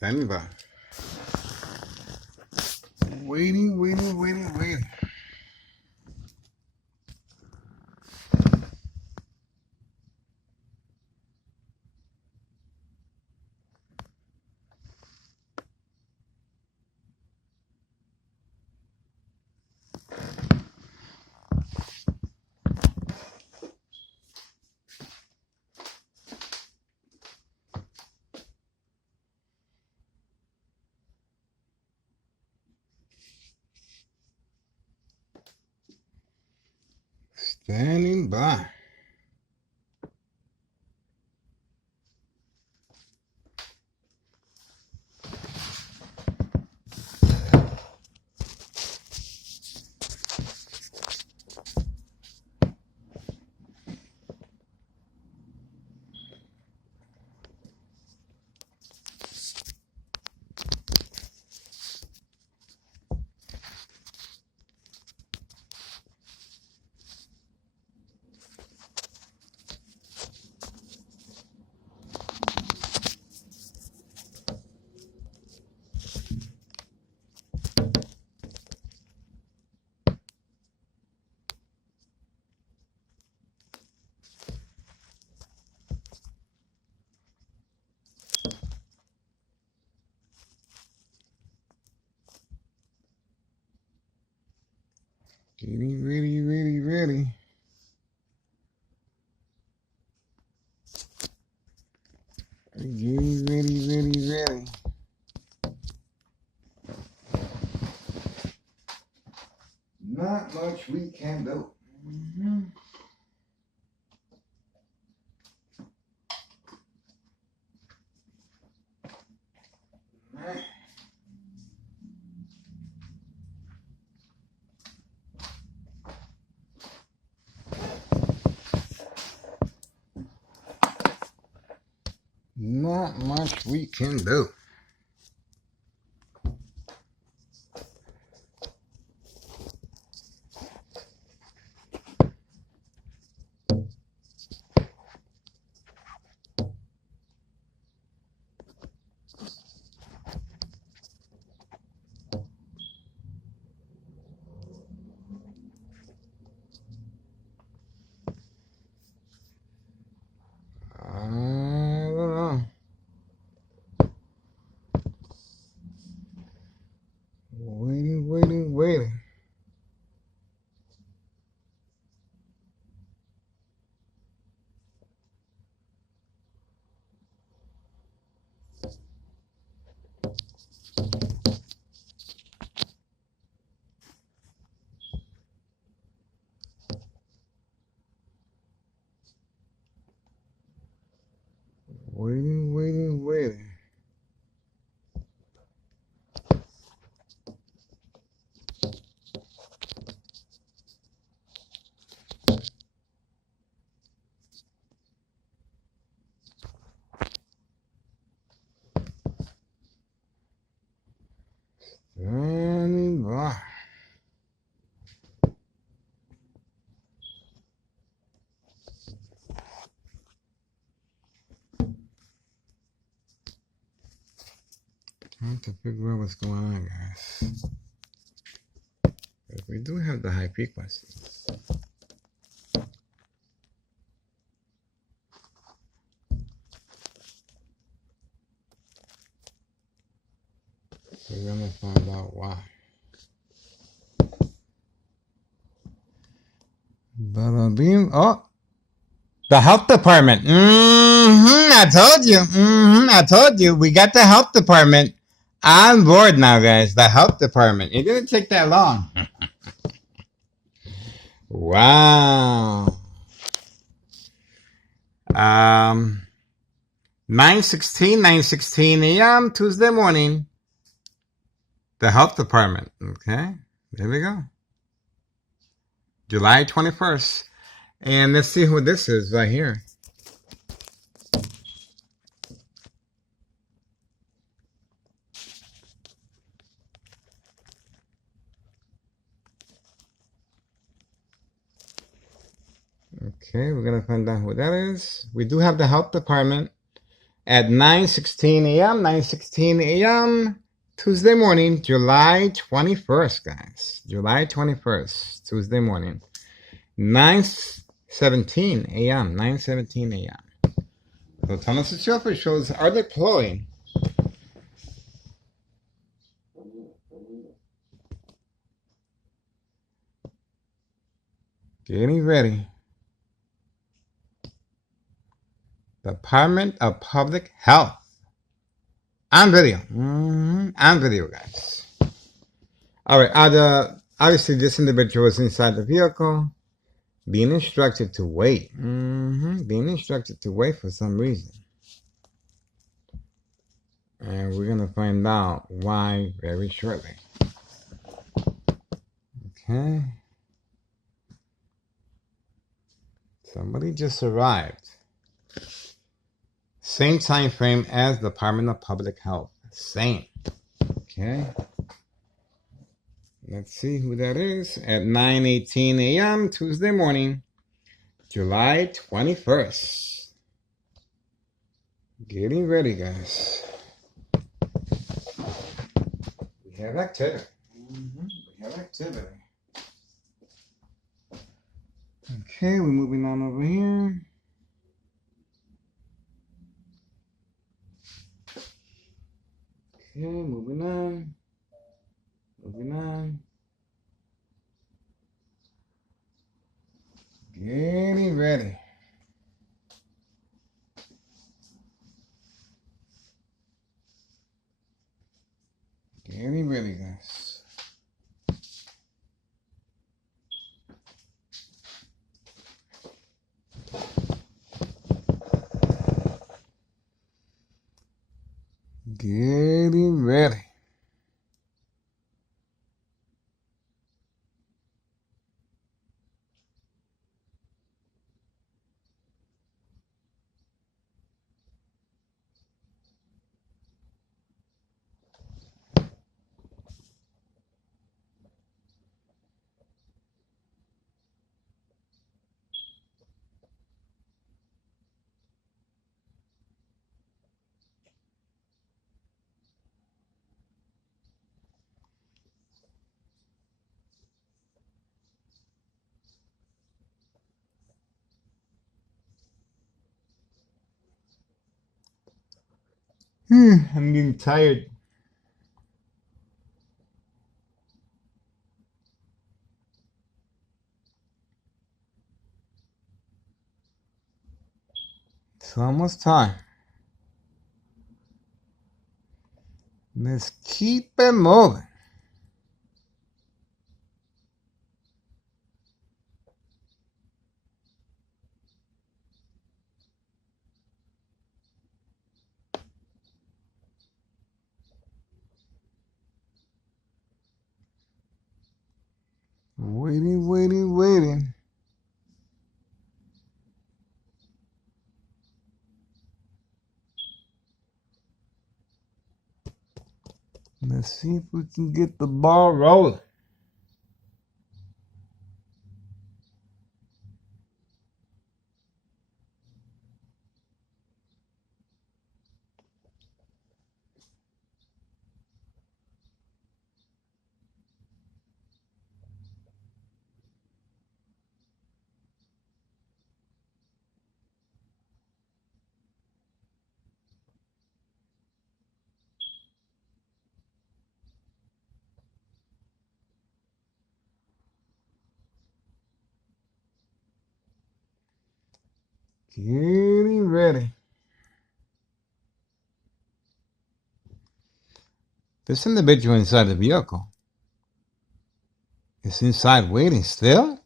Standing by. Waiting. Standing by. Getting ready. Getting ready. Not much we can do. Not much we can do. I don't know. Waiting. Waiting. Standing by. Trying to figure out what's going on, guys. We do have the high frequencies. We're gonna find out why. Oh, the health department. I told you. We got the health department on board now, guys. The health department. It didn't take that long. Wow. 9:16 a.m. Tuesday morning. The health department. Okay. There we go. July 21st. And let's see who this is right here. Okay, we're going to find out who that is. We do have the health department. at 9:16 a.m. 9:16 a.m. Tuesday morning, July 21st, guys. July 21st, Tuesday morning. 9:17 a.m. 9:17 a.m. So Thomas Schaffer shows are deploying. Getting ready. Department of Public Health. On video. On video, guys. Alright, obviously this individual was inside the vehicle, being instructed to wait. Being instructed to wait for some reason. And we're going to find out why very shortly. Okay. Somebody just arrived. Same time frame as Department of Public Health. Same. Okay. Let's see who that is. At 9:18 a.m. Tuesday morning, July 21st. Getting ready, guys. We have activity. We have activity. Okay, we're moving on over here. Okay, moving on. Moving on. Getting ready. Getting ready, guys. Getting ready. I'm getting tired. It's almost time. Let's keep it moving. Waiting, waiting, waiting. Let's see if we can get the ball rolling. Getting ready. This individual inside the vehicle is inside waiting still?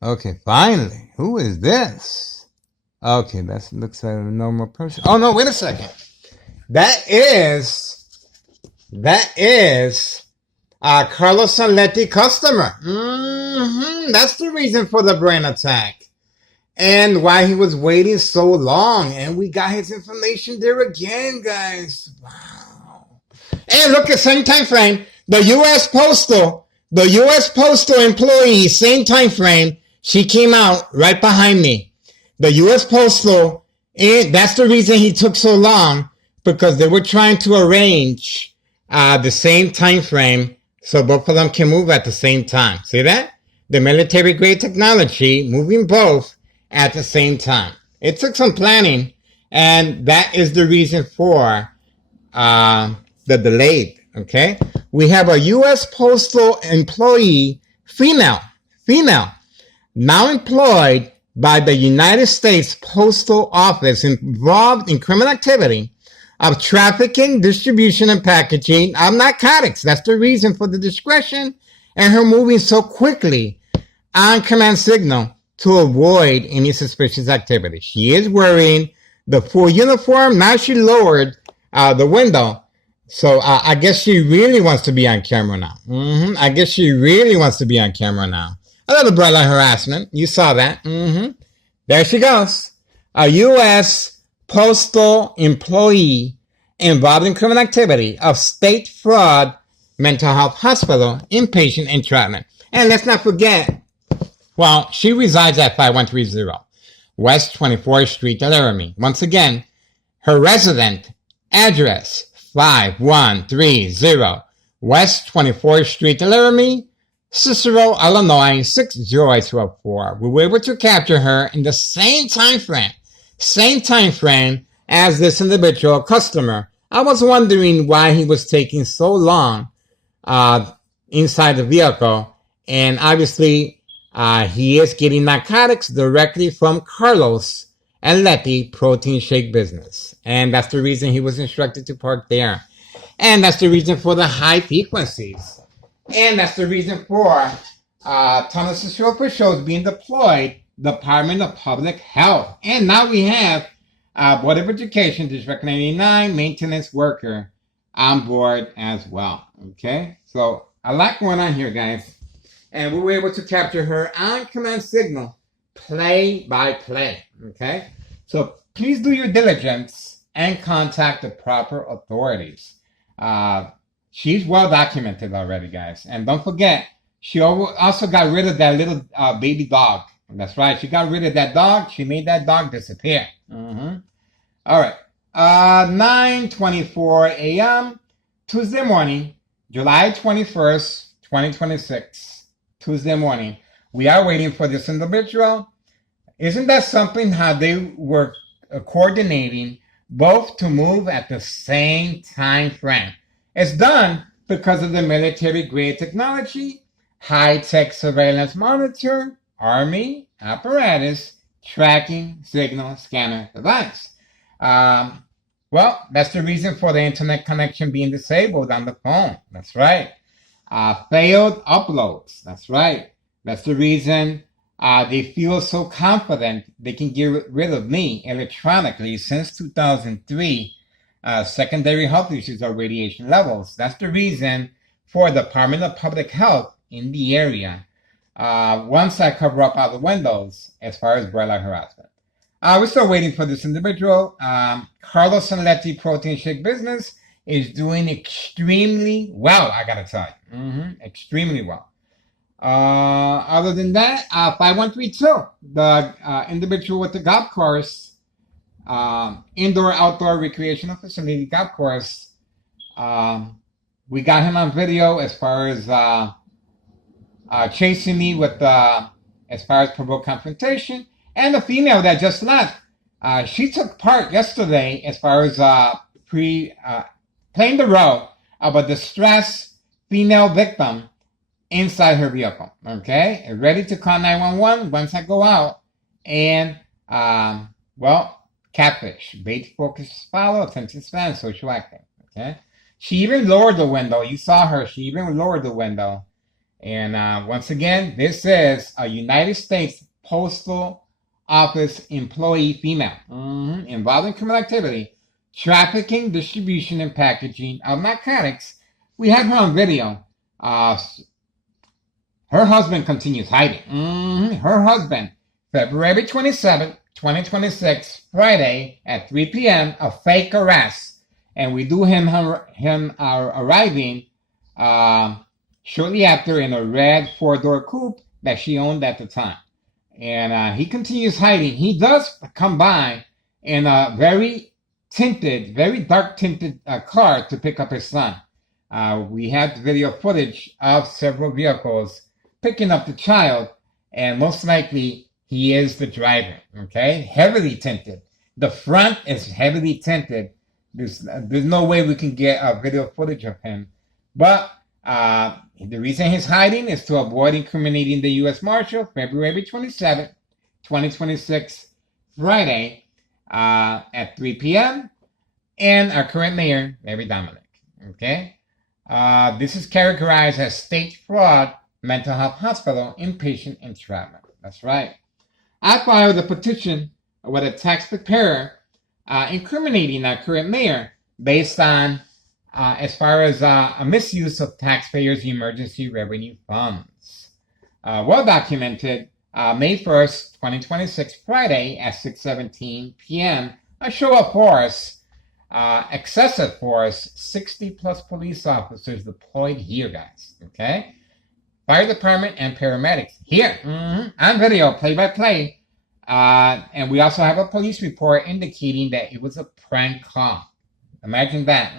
Okay, finally. Who is this? Okay, that looks like a normal person. Oh, no, wait a second. That is Carlos Sanletti customer. That's the reason for the brain attack. And why he was waiting so long. And we got his information there again, guys. Wow. And look at same time frame. The U.S. Postal employee, same time frame, She came out right behind me. The U.S. Postal, and that's the reason he took so long, because they were trying to arrange the same time frame so both of them can move at the same time. See that? The military grade technology moving both at the same time. It took some planning, and that is the reason for the delay. Okay, we have a U.S. Postal employee, female, now employed by the United States Postal Office, involved in criminal activity of trafficking, distribution, and packaging of narcotics. That's the reason for the discretion and her moving so quickly on command signal to avoid any suspicious activity. She is wearing the full uniform. Now she lowered the window. So I guess she really wants to be on camera now. I guess she really wants to be on camera now. A little borderline harassment. You saw that. There she goes. A U.S. Postal employee involved in criminal activity of State Fraud Mental Health Hospital inpatient entrapment. And let's not forget, well, she resides at 5130 West 24th Street, Laramie. Once again, her resident address, 5130 West 24th Street, Laramie, Cicero, Illinois, 60804. We were able to capture her in the same time frame as this individual customer. I was wondering why he was taking so long inside the vehicle, and obviously he is getting narcotics directly from Carlos and Letty Protein Shake Business, and that's the reason he was instructed to park there, and that's the reason for the high frequencies. And that's the reason for tunnel secure officials being deployed, Department of Public Health. And now we have Board of Education, District 99, maintenance worker on board as well. Okay, so a lot going on here, guys. And we were able to capture her on command signal, play by play. Okay, so please do your diligence and contact the proper authorities. She's well documented already, guys. And don't forget, she also got rid of that little baby dog. That's right. She got rid of that dog. She made that dog disappear. All right. 9:24 a.m. Tuesday morning, July 21st, 2026. Tuesday morning. We are waiting for this individual. Isn't that something how they were coordinating both to move at the same time frame? It's done because of the military-grade technology, high-tech surveillance monitor, Army apparatus, tracking signal scanner device. Well, that's the reason for the internet connection being disabled on the phone. That's right. Failed uploads. That's right. That's the reason they feel so confident they can get rid of me electronically since 2003. Secondary health issues or radiation levels. That's the reason for the Department of Public Health in the area. Once I cover up all the windows as far as borderline harassment. We're still waiting for this individual. Carlos and Letty Protein Shake Business is doing extremely well, I gotta tell you. Extremely well. Other than that, 5132, the individual with the golf course, indoor-outdoor recreational facility golf course. We got him on video as far as chasing me with as far as provoked confrontation. And the female that just left, she took part yesterday as far as playing the role of a distressed female victim inside her vehicle. Okay, ready to call 911 once I go out. And well, catfish, bait focus follow, attention span, social acting. Okay, she even lowered the window. You saw her. She even lowered the window. And once again, this is a United States Postal Office employee female involved in criminal activity, trafficking, distribution, and packaging of narcotics. We have her on video. Her husband continues hiding. Her husband, February 27th, 2026, Friday at 3 p.m., a fake arrest. And we do him arriving shortly after in a red 4-door coupe that she owned at the time. And he continues hiding. He does come by in a very tinted, very dark tinted car to pick up his son. We have video footage of several vehicles picking up the child, and most likely he is the driver. Okay, heavily tinted. The front is heavily tinted. There's no way we can get a video footage of him, but the reason he's hiding is to avoid incriminating the U.S. Marshal, February 27th, 2026, Friday, at 3 p.m., and our current mayor, Larry Dominic. Okay? This is characterized as state fraud, mental health hospital, inpatient entrapment. That's right. I filed a petition with a tax preparer incriminating our current mayor based on as far as a misuse of taxpayers' emergency revenue funds. Well documented, May 1st, 2026, Friday at 6:17 p.m., a show of force, excessive force, 60 plus police officers deployed here, guys, okay? Fire department and paramedics here, on video, play by play. And we also have a police report indicating that it was a prank call. Imagine that.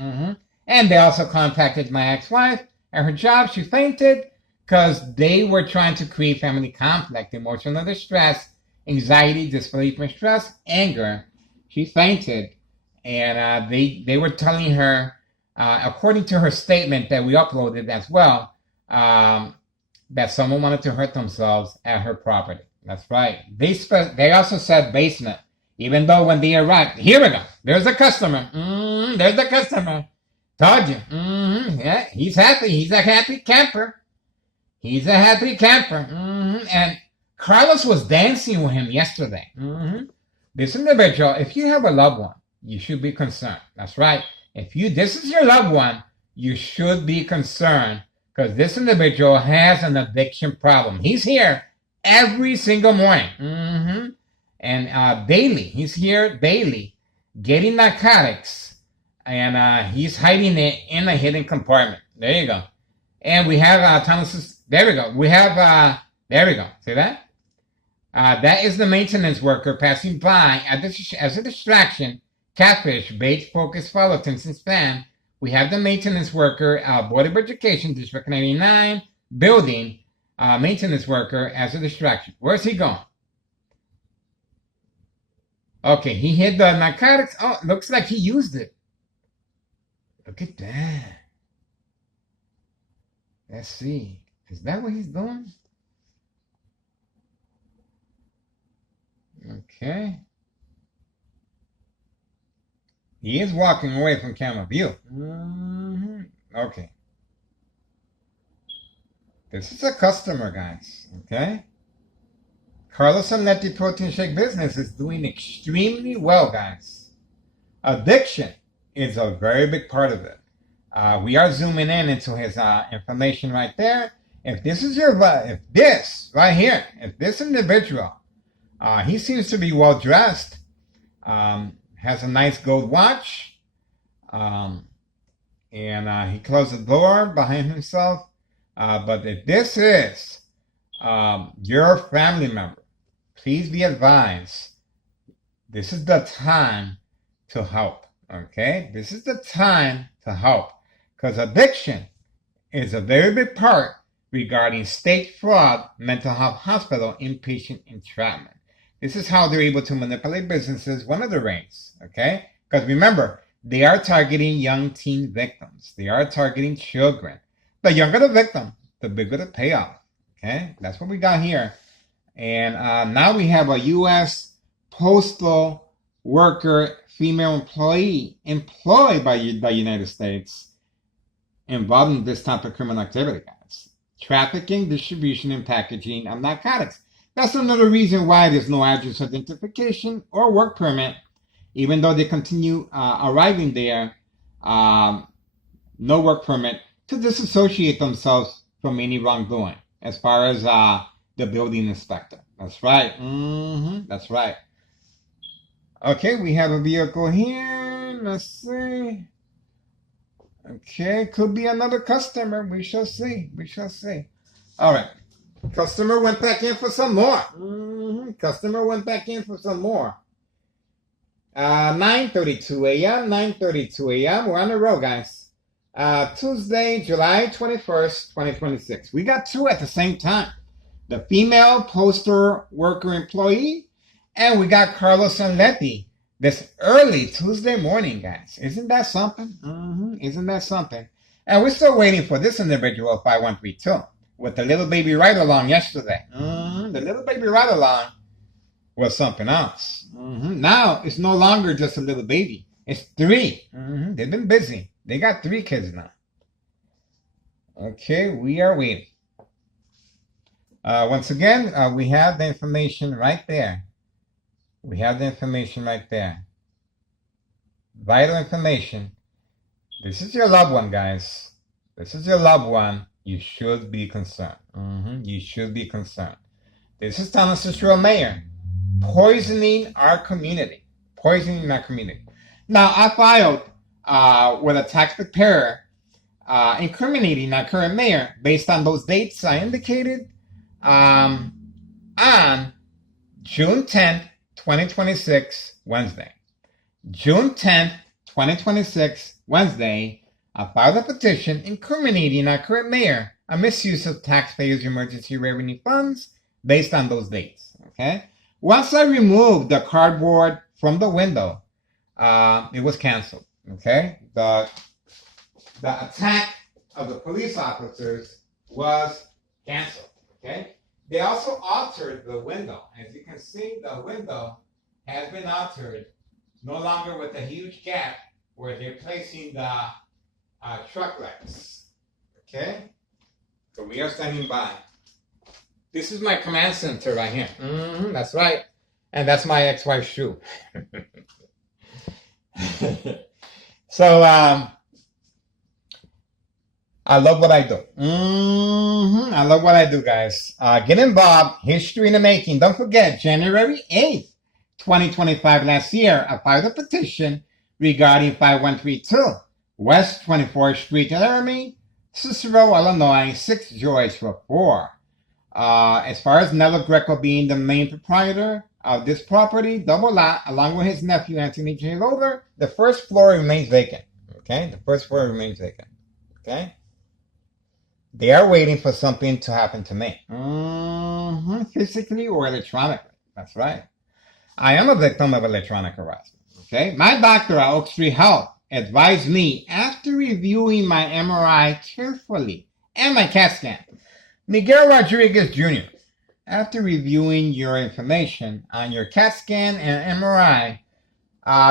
And they also contacted my ex-wife at her job. She fainted because they were trying to create family conflict, emotional distress, anxiety, disbelief, mistrust, anger. She fainted, and they were telling her, according to her statement that we uploaded as well, that someone wanted to hurt themselves at her property. That's right. They also said basement, even though when they arrived, here we go. There's a customer. There's a customer. Told you. Yeah, he's happy. He's a happy camper. He's a happy camper. And Carlos was dancing with him yesterday. This individual, if you have a loved one, you should be concerned. That's right. If this is your loved one, you should be concerned because this individual has an addiction problem. He's here every single morning. And daily. He's here daily getting narcotics. And he's hiding it in a hidden compartment. There you go. And we have Thomas's. There we go. We have. There we go. See that? That is the maintenance worker passing by as a distraction. Catfish, bait, focus, follow, attention span. We have the maintenance worker, Board of Education, District 99, building, maintenance worker as a distraction. Where's he going? Okay, he hid the narcotics. Oh, looks like he used it. Look at that. Let's see. Is that what he's doing? Okay. He is walking away from camera view. Okay. This is a customer, guys. Okay. Carlos and Letty Protein Shake business is doing extremely well, guys. Addiction is a very big part of it. We are zooming in into his information right there. If this is if this right here, if this individual, he seems to be well dressed, has a nice gold watch, and he closed the door behind himself. But if this is your family member, please be advised, this is the time to help. Okay, this is the time to help because addiction is a very big part regarding state fraud, mental health hospital, inpatient entrapment. This is how they're able to manipulate businesses, one of the ways, okay? Because remember, they are targeting young teen victims. They are targeting children. The younger the victim, the bigger the payoff, okay? That's what we got here. And now we have a U.S. postal worker, female employee employed by the United States involved in this type of criminal activity, guys. Trafficking, distribution, and packaging of narcotics. That's another reason why there's no address identification or work permit, even though they continue arriving there, no work permit, to disassociate themselves from any wrongdoing as far as the building inspector. That's right. That's right. Okay, we have a vehicle here. Let's see. Okay, could be another customer. We shall see. We shall see. All right. Customer went back in for some more. Customer went back in for some more. 9:32 a.m. 9:32 a.m. We're on the road, guys. Tuesday, July 21st, 2026. We got two at the same time. The female poster worker employee, and we got Carlos and Letty this early Tuesday morning, guys. Isn't that something? Isn't that something? And we're still waiting for this individual, 5132, with the little baby ride-along yesterday. The little baby ride-along was something else. Now, it's no longer just a little baby. It's three. They've been busy. They got 3 kids now. Okay, we are waiting. Once again, we have the information right there. We have the information right there. Vital information. This is your loved one, guys. This is your loved one. You should be concerned. You should be concerned. This is Town of Cicero Mayor poisoning our community. Poisoning our community. Now, I filed with a tax preparer incriminating our current mayor based on those dates I indicated on June 10th, 2026, Wednesday. June 10th, 2026, Wednesday, I filed a petition incriminating our current mayor a misuse of taxpayers' emergency revenue funds based on those dates. Okay. Once I removed the cardboard from the window, it was canceled. Okay. The attack of the police officers was canceled. Okay. They also altered the window. As you can see, the window has been altered, no longer with a huge gap where they're placing the truck lights. Okay? So we are standing by. This is my command center right here. That's right. And that's my ex-wife's shoe. So, I love what I do. I love what I do, guys. Get involved. History in the making. Don't forget, January 8th, 2025, last year, I filed a petition regarding 5132 West 24th Street, Laramie, Cicero, Illinois, 6 Joyce for 4. As far as Nello Greco being the main proprietor of this property, double lot, along with his nephew, Anthony J. Loader, the first floor remains vacant. Okay? The first floor remains vacant. Okay? They are waiting for something to happen to me. Physically or electronically. That's right. I am a victim of electronic harassment. Okay? My doctor at Oak Street Health advised me, after reviewing my MRI carefully and my CAT scan, Miguel Rodriguez Jr., after reviewing your information on your CAT scan and MRI,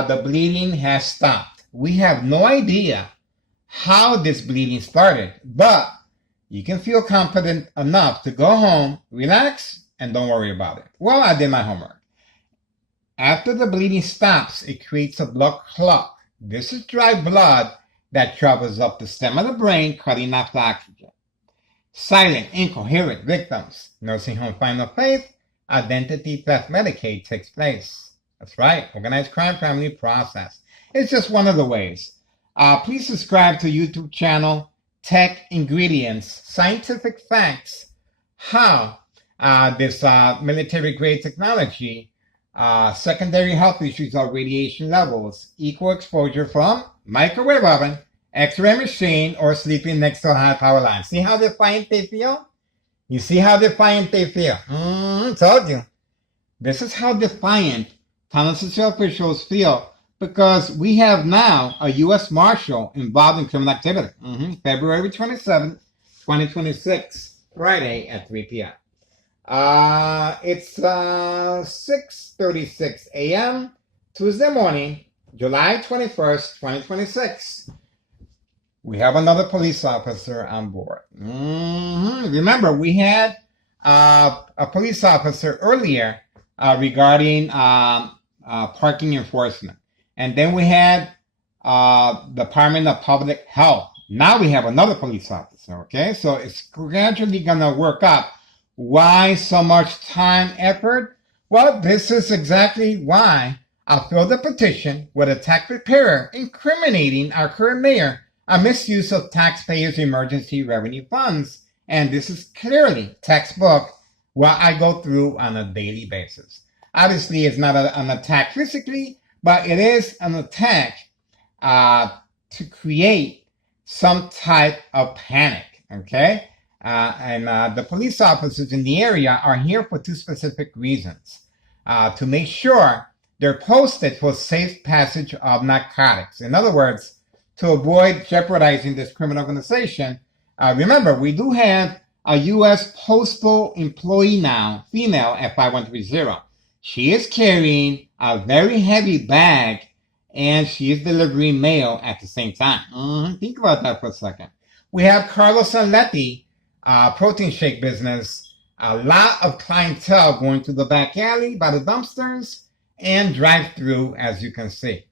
the bleeding has stopped. We have no idea how this bleeding started, but you can feel confident enough to go home, relax, and don't worry about it. Well, I did my homework. After the bleeding stops, it creates a blood clot. This is dry blood that travels up the stem of the brain, cutting off the oxygen. Silent, incoherent victims. Nursing home final faith, identity theft Medicaid takes place. That's right, organized crime family process. It's just one of the ways. Please subscribe to YouTube channel Tech Ingredients, Scientific Facts, how this military-grade technology, secondary health issues of radiation levels, equal exposure from microwave oven, X-ray machine, or sleeping next to a high power line. See how defiant they feel? You see how defiant they feel? Told you. This is how defiant Town of Cicero officials feel, because we have now a U.S. Marshal involved in criminal activity. February 27th, 2026, Friday at 3 p.m. It's 6:36 a.m. Tuesday morning, July 21st, 2026. We have another police officer on board. Remember, we had a police officer earlier regarding parking enforcement. And then we had Department of Public Health. Now we have another police officer, okay? So it's gradually going to work up. Why so much time, effort? Well, this is exactly why I filed a petition with a tax preparer incriminating our current mayor a misuse of taxpayers' emergency revenue funds And this is clearly textbook what I go through on a daily basis. Obviously, it's not an attack physically, but it is an attack uh, to create some type of panic. Okay? And the police officers in the area are here for two specific reasons to make sure they're posted for safe passage of narcotics. In other words, to avoid jeopardizing this criminal organization. Remember, we do have a U.S. postal employee now, female at 5130. She is carrying a very heavy bag and she is delivering mail at the same time. Think about that for a second. We have Carlos Sanletti, protein shake business. A lot of clientele going to the back alley by the dumpsters and drive through, as you can see.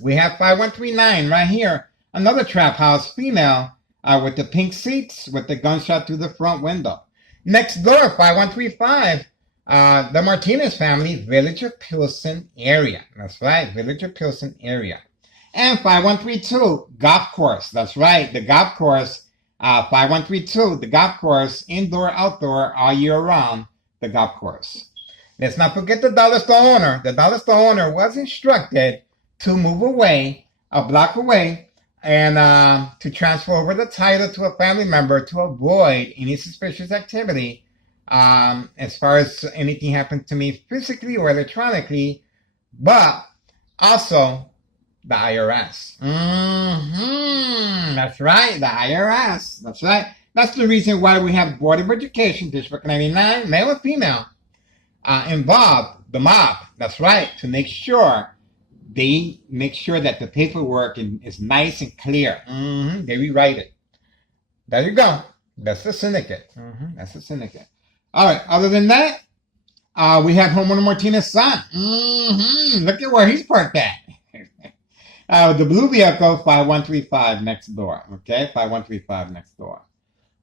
We have 5139 right here, another trap house female with the pink seats with the gunshot through the front window. Next door, 5135, the Martinez family, Village of Pilsen area. That's right, Village of Pilsen area. And 5132, golf course. That's right, the golf course. 5132, the golf course, indoor, outdoor, all year round, the golf course. Let's not forget the dollar store owner. The dollar store owner was instructed to move away, a block away, and to transfer over the title to a family member to avoid any suspicious activity as far as anything happened to me physically or electronically, but also the IRS. That's right, the IRS. That's right. That's the reason why we have Board of Education, District 99, male and female, involved, the mob. That's right, to make sure they make sure that the paperwork is nice and clear. They rewrite it. There you go. That's the syndicate. That's the syndicate. All right. Other than that, we have Homeowner Martinez's son. Look at where he's parked at. The blue vehicle, 5135 next door. Okay, 5135 next door.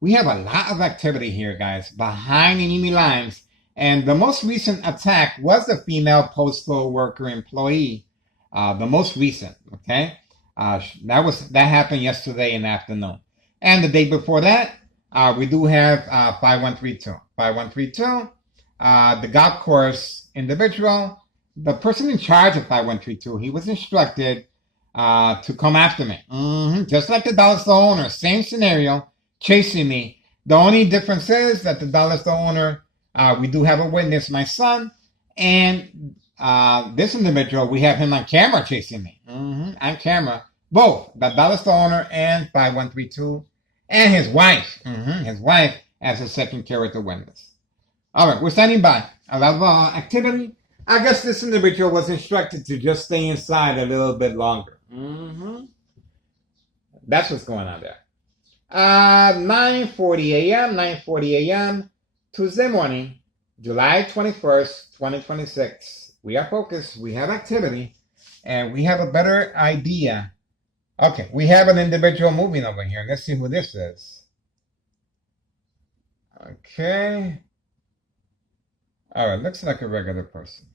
We have a lot of activity here, guys, behind enemy lines. And the most recent attack was the female postal worker employee. The most recent, okay? That happened yesterday in the afternoon. And the day before that, we do have 5132. 5132, the golf course individual, the person in charge of 5132, he was instructed to come after me. Just like the dollar store owner, same scenario, chasing me. The only difference is that the dollar store owner, we do have a witness, my son, and this individual, we have him on camera chasing me. On camera. Both the dollar store owner and 5132, and his wife. His wife as a second character witness. All right, we're standing by. A lot of activity. I guess this individual was instructed to just stay inside a little bit longer. That's what's going on there. 9:40 a.m. 9:40 a.m. Tuesday morning, July 21st, 2026. We are focused. We have activity, and we have a better idea. Okay, we have an individual moving over here. Let's see who this is. Okay. All right, looks like a regular person.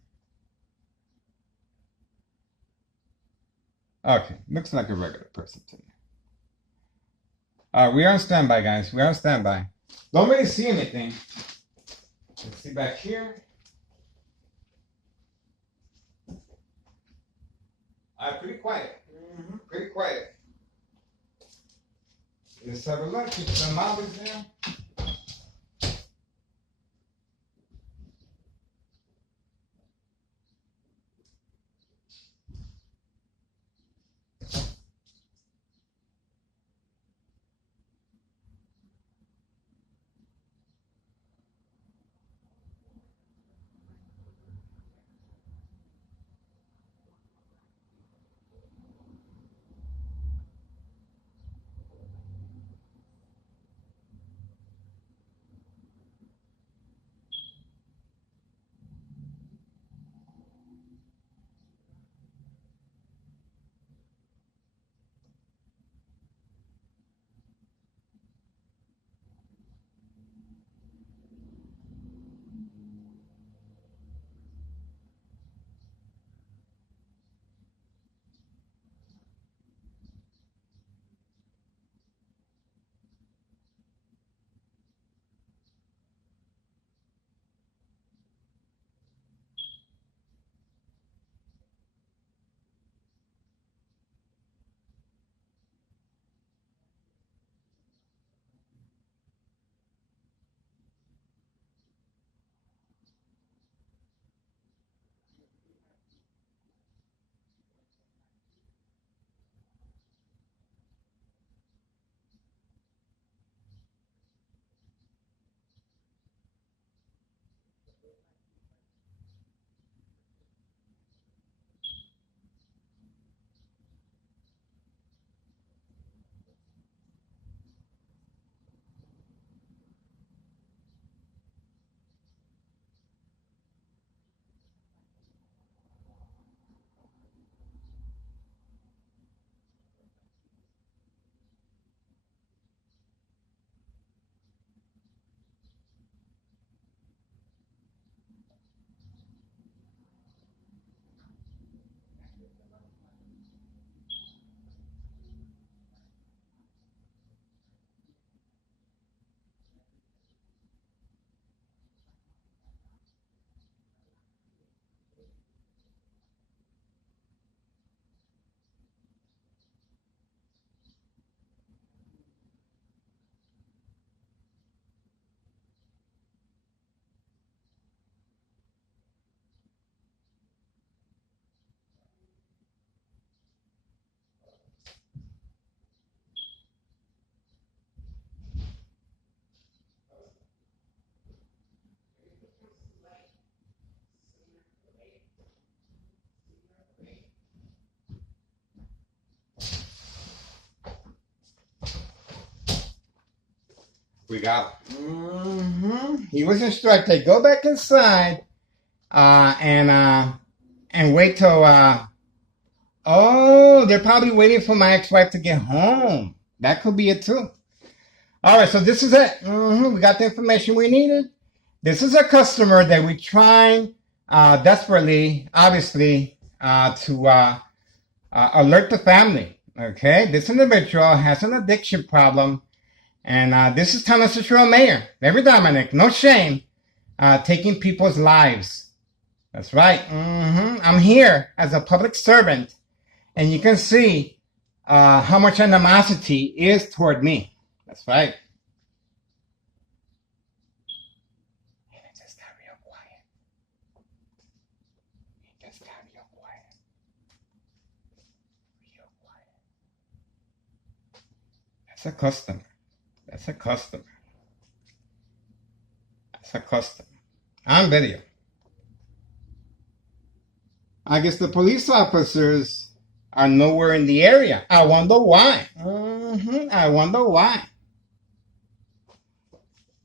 Okay, looks like a regular person to me. We are on standby, guys. We are on standby. Don't really see anything. Let's see back here. Pretty quiet. Pretty quiet. Let's have a look. If the mob is there. We got him. He was instructed, go back inside and wait till, oh, they're probably waiting for my ex-wife to get home. That could be it too. All right, so this is it. We got the information we needed. This is a customer that we're trying desperately, obviously, to alert the family. Okay, this individual has an addiction problem, and this is Town Cicero Mayor, Larry Dominic, no shame, taking people's lives. That's right. I'm here as a public servant, and you can see how much animosity is toward me. That's right. And it just got real quiet. It just got real quiet. Real quiet. That's a customer. That's a customer. That's a customer. On video. I guess the police officers are nowhere in the area. I wonder why. I wonder why.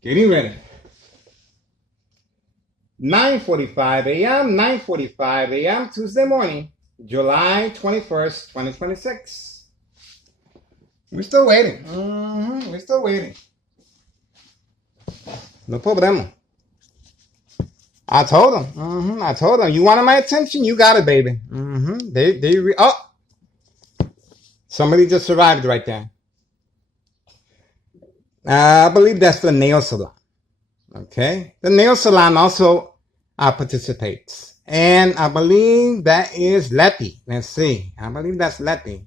Getting ready. 9:45 a.m., 9:45 a.m., Tuesday morning, July 21st, 2026. We're still waiting. We're still waiting. No problema. I told him. I told him. You wanted my attention? You got it, baby. Somebody just arrived right there. I believe that's the nail salon. Okay. The nail salon also participates. And I believe that is Letty. Let's see. I believe that's Letty.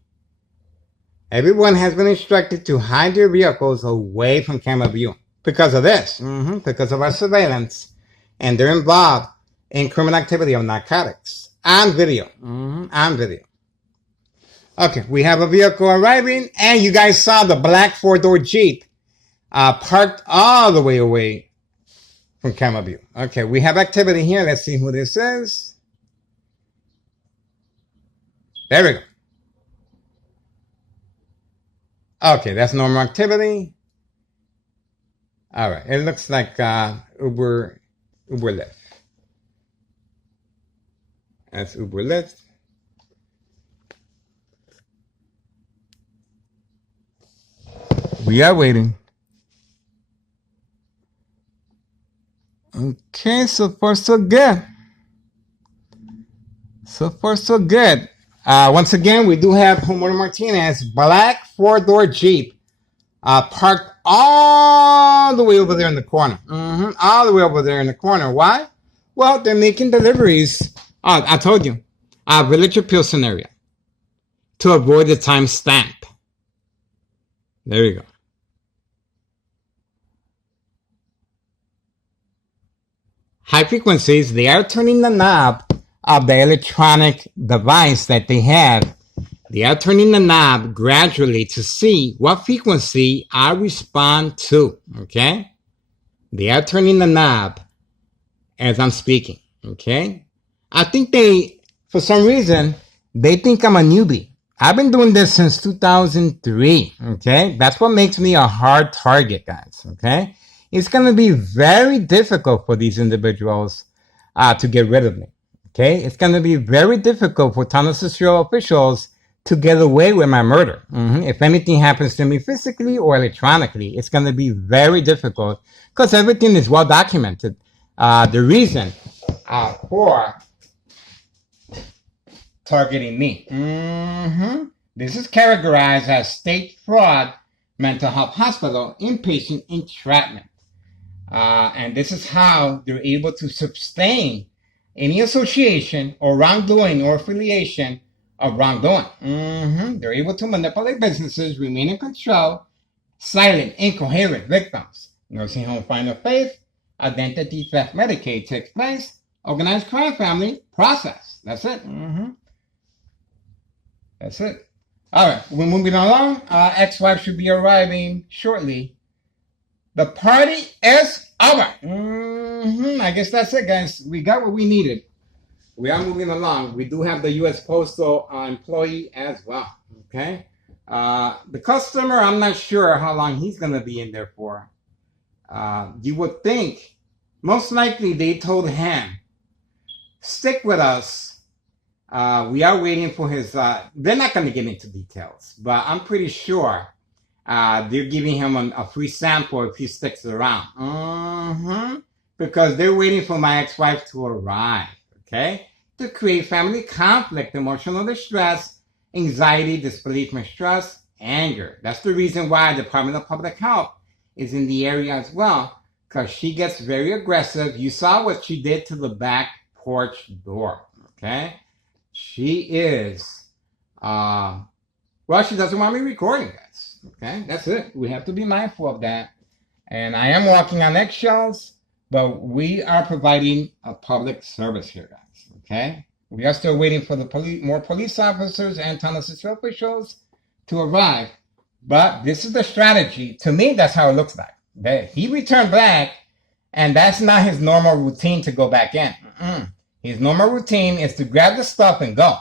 Everyone has been instructed to hide their vehicles away from camera view because of this. Because of our surveillance. And they're involved in criminal activity of narcotics. On video. On video. Okay, we have a vehicle arriving, and you guys saw the black four-door Jeep parked all the way away from camera view. Okay, we have activity here. Let's see who this is. There we go. Okay, that's normal activity. All right, it looks like Uber Lyft. That's Uber Lyft. We are waiting. Okay, so far so good. So far so good. Once again, we do have Homer Martinez, black four-door Jeep, parked all the way over there in the corner. All the way over there in the corner. Why? Well, they're making deliveries. I told you. Village of Pilsen area. To avoid the time stamp. There you go. High frequencies, they are turning the knob of the electronic device that they have. They are turning the knob gradually to see what frequency I respond to, okay? They are turning the knob as I'm speaking, okay? I think for some reason, they think I'm a newbie. I've been doing this since 2003, okay? That's what makes me a hard target, guys, okay? It's going to be very difficult for these individuals to get rid of me, okay? It's going to be very difficult for Town Cicero officials to get away with my murder. If anything happens to me physically or electronically, it's going to be very difficult because everything is well documented. The reason for targeting me. This is categorized as state fraud, mental health hospital, inpatient entrapment. And this is how they're able to sustain any association or wrongdoing or affiliation of wrongdoing. They're able to manipulate businesses, remain in control, silent, incoherent victims. Nursing home final faith, identity theft, Medicaid takes place, organized crime family, process. That's it. That's it. All right, we're moving along. Ex-wife should be arriving shortly. The party is over. I guess that's it, guys. We got what we needed. We are moving along. We do have the U.S. Postal employee as well. Okay. The customer, I'm not sure how long he's going to be in there for. You would think, most likely they told him, stick with us. We are waiting for his, they're not going to get into details, but I'm pretty sure they're giving him a free sample if he sticks around. Because they're waiting for my ex-wife to arrive, okay? To create family conflict, emotional distress, anxiety, disbelief, mistrust, anger. That's the reason why the Department of Public Health is in the area as well, because she gets very aggressive. You saw what she did to the back porch door, okay? She is, well, she doesn't want me recording this, okay? That's it. We have to be mindful of that. And I am walking on eggshells, but we are providing a public service here, guys, okay? We are still waiting for the more police officers and tunnel security officials to arrive. But this is the strategy. To me, that's how it looks like. He returned back, and that's not his normal routine to go back in. His normal routine is to grab the stuff and go.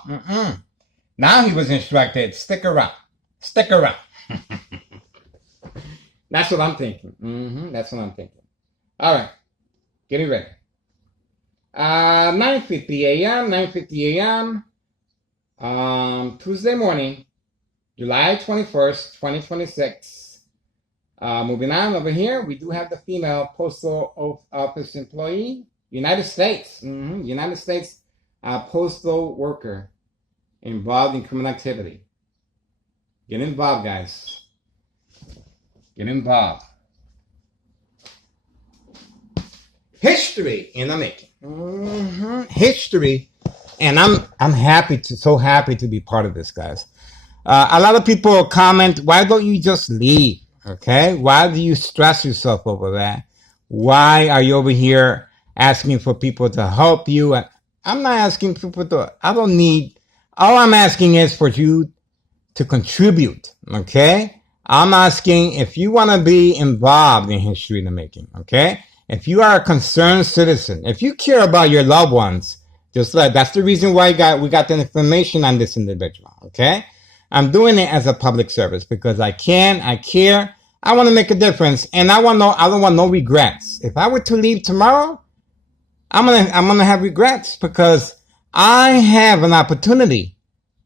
Now he was instructed, stick around. Stick around. That's what I'm thinking. That's what I'm thinking. All right. Getting ready. 9:50 a.m., 9:50 a.m., Tuesday morning, July 21st, 2026. Moving on over here, we do have the female postal office employee, United States. United States postal worker involved in criminal activity. Get involved, guys. Get involved. History in the making. History, and I'm so happy to be part of this, guys. A lot of people comment, why don't you just leave? Okay, why do you stress yourself over that? Why are you over here asking for people to help you? I'm not asking people to. I don't need. All I'm asking is for you to contribute. Okay, I'm asking if you want to be involved in history in the making. Okay. If you are a concerned citizen, if you care about your loved ones, just like that's the reason why we got the information on this individual. Okay, I'm doing it as a public service because I care, I want to make a difference, and I don't want no regrets. If I were to leave tomorrow, I'm gonna have regrets because I have an opportunity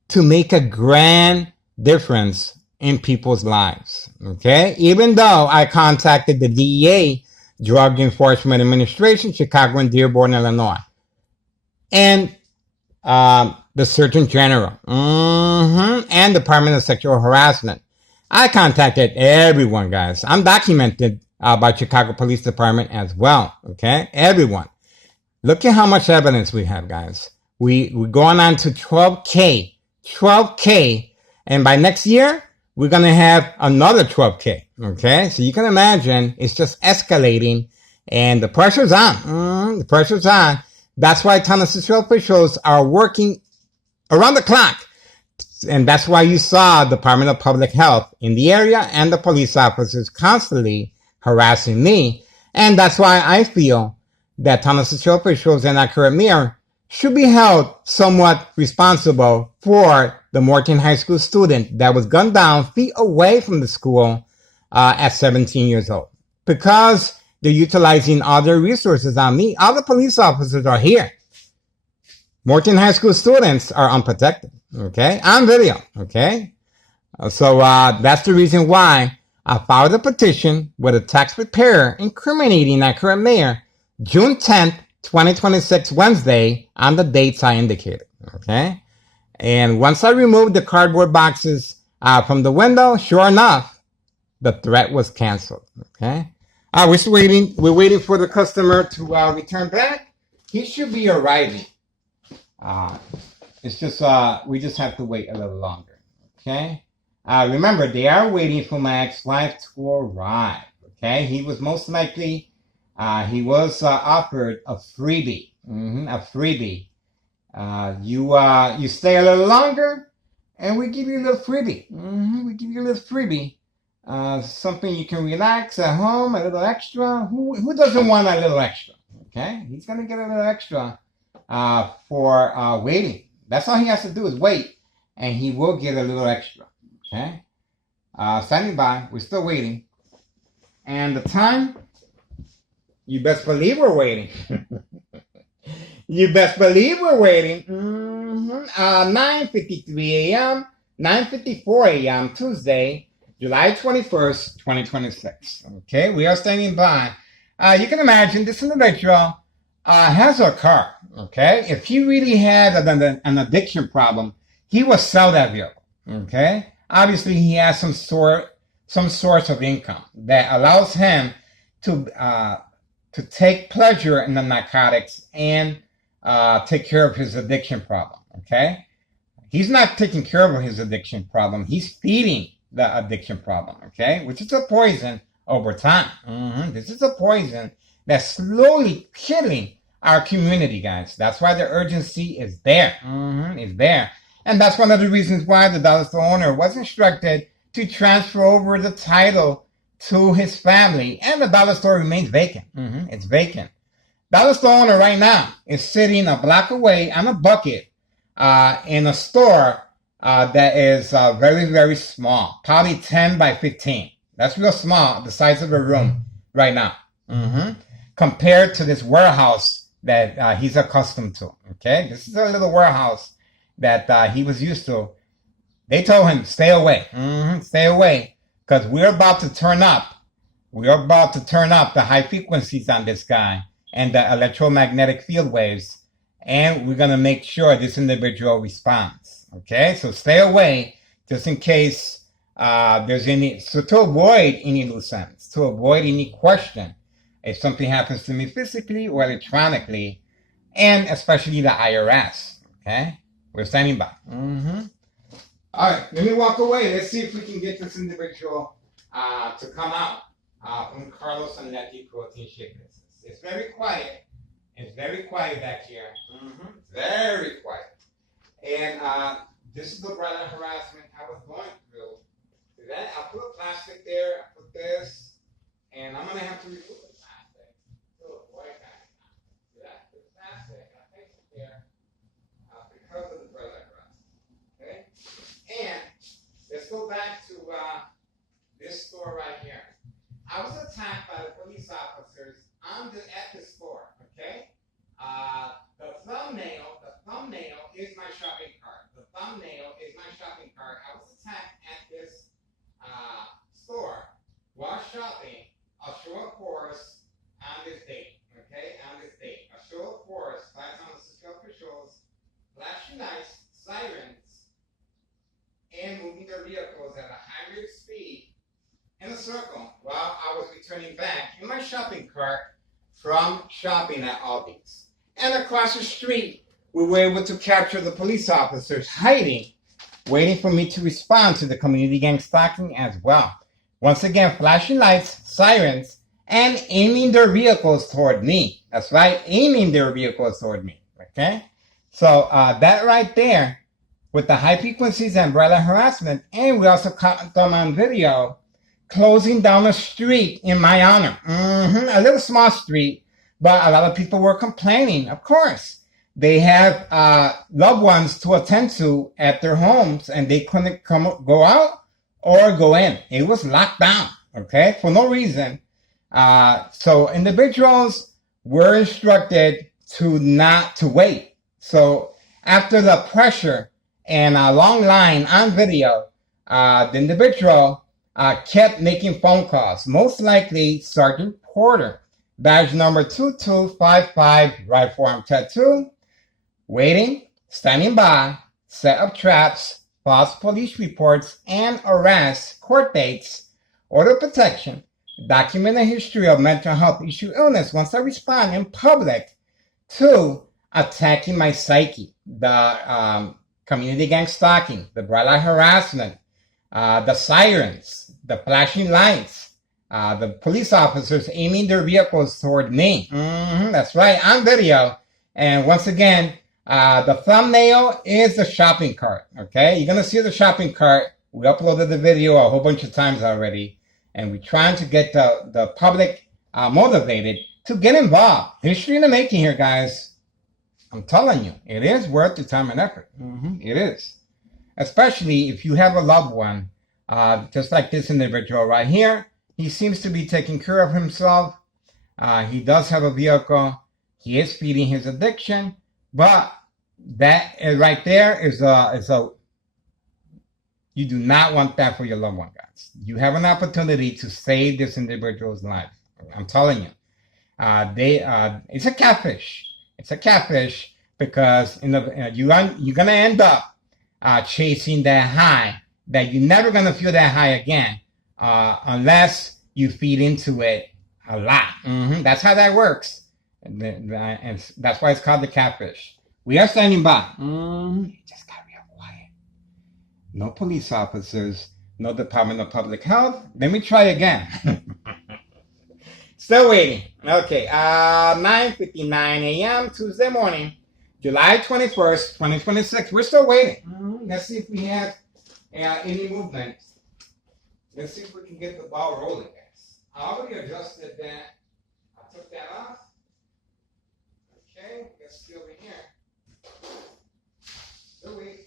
to make a grand difference in people's lives. Okay, even though I contacted the DEA, Drug Enforcement Administration, Chicago and Dearborn, Illinois, and the Surgeon General, and Department of Sexual Harassment. I contacted everyone, guys. I'm documented by Chicago Police Department as well. Okay, everyone. Look at how much evidence we have, guys. We're going on to 12K, and by next year we're gonna have another 12K. Okay, so you can imagine it's just escalating, and the pressure's on. The pressure's on. That's why tunnel security officials are working around the clock, and that's why you saw Department of Public Health in the area and the police officers constantly harassing me, and that's why I feel that tunnel security officials and our current mayor should be held somewhat responsible for the Morton High School student that was gunned down feet away from the school at 17 years old. Because they're utilizing other resources on me. Other police officers are here. Morton High School students are unprotected. Okay? On video. Okay? So that's the reason why I filed a petition with a tax preparer incriminating our current mayor June 10th, 2026, Wednesday, on the dates I indicated. Okay? And once I removed the cardboard boxes from the window, sure enough, the threat was canceled. Okay? We're still waiting. We're waiting for the customer to return back. He should be arriving. It's just, we just have to wait a little longer. Okay? Remember, they are waiting for my ex-wife to arrive. Okay? He was most likely, he was offered a freebie. A freebie. You stay a little longer, and we give you a little freebie. We give you a little freebie. Something you can relax at home, a little extra. Who doesn't want a little extra? Okay? He's going to get a little extra for waiting. That's all he has to do is wait, and he will get a little extra. Okay? Standing by. We're still waiting. And the time You best believe we're waiting. You best believe we're waiting. 9:53 a.m., 9:54 a.m., Tuesday, July 21st, 2026. Okay, we are standing by. You can imagine this individual has a car. Okay, if he really had an addiction problem, he would sell that vehicle. Okay, obviously he has some source of income that allows him to take pleasure in the narcotics and take care of his addiction problem. Okay, he's not taking care of his addiction problem. He's feeding the addiction problem. Okay, which is a poison over time. This is a poison that's slowly killing our community, guys. That's why the urgency is there. It's there, and that's one of the reasons why the dollar store owner was instructed to transfer over the title to his family, and the dollar store remains vacant. It's vacant. Dollar store owner right now is sitting a block away on a bucket in a store that is very, very small, probably 10 by 15. That's real small, the size of a room right now, compared to this warehouse that he's accustomed to. Okay, this is a little warehouse that he was used to. They told him, stay away, stay away, because we're about to turn up. We're about to turn up the high frequencies on this guy and the electromagnetic field waves, and we're going to make sure this individual responds. Okay, so stay away just in case there's any, so to avoid any loose ends, to avoid any question if something happens to me physically or electronically, and especially the IRS. Okay, we're standing by. All right, let me walk away. Let's see if we can get this individual to come out from Carlos and Letty protein shake business. It's very quiet. It's very quiet back here. Very quiet. And this is the brother harassment I was going through. Then I put a plastic there. I put this, and I'm gonna have to remove the plastic to avoid that. That's the plastic. I place it there because of the brother harassment. Okay. And let's go back to this store right here. I was attacked by the police officers at the store. Okay. The thumbnail is my shopping cart. The thumbnail is my shopping cart. I was attacked at this store while shopping. I'll show a course on this date. Okay, on this date. I'll show a course. Flags on the secure officials, flashing lights, sirens, and moving their vehicles at a high rate of speed in a circle while I was returning back in my shopping cart from shopping at Aldi's. And across the street, we were able to capture the police officers hiding, waiting for me to respond to the community gang stalking as well. Once again, flashing lights, sirens, and aiming their vehicles toward me. That's right, aiming their vehicles toward me. Okay? So that right there, with the high frequencies and umbrella harassment, and we also caught them on video closing down a street in my honor. A little small street, but a lot of people were complaining. Of course, they have loved ones to attend to at their homes, and they couldn't go out or go in. It was locked down, okay, for no reason. So individuals were instructed to wait. So after the pressure and a long line on video, the individual kept making phone calls. Most likely Sergeant Porter, badge number 2255, right forearm tattoo, waiting, standing by, set up traps, false police reports and arrests, court dates, order protection, document a history of mental health issue illness once I respond in public to attacking my psyche, the community gang stalking, the bright light harassment, the sirens, the flashing lights, the police officers aiming their vehicles toward me. That's right, on video. And once again, the thumbnail is the shopping cart, okay? You're going to see the shopping cart. We uploaded the video a whole bunch of times already, and we're trying to get the public motivated to get involved. History in the making here, guys. I'm telling you, it is worth the time and effort. It is. Especially if you have a loved one, just like this individual right here. He seems to be taking care of himself. He does have a vehicle. He is feeding his addiction, but that right there is a you do not want that for your loved one, guys. You have an opportunity to save this individual's life. I'm telling you. It's a catfish. It's a catfish because you're gonna end up chasing that high that you're never gonna feel that high again unless you feed into it a lot. That's how that works, and that's why it's called the catfish. We are standing by. Just got real quiet. No police officers. No Department of Public Health. Let me try again. Still waiting. Okay, 9:59 a.m. Tuesday morning, July 21st, 2026. We're still waiting. Let's see if we have any movement. Let's see if we can get the ball rolling, guys. I already adjusted that. I took that off. Okay, let's see over here. Still waiting.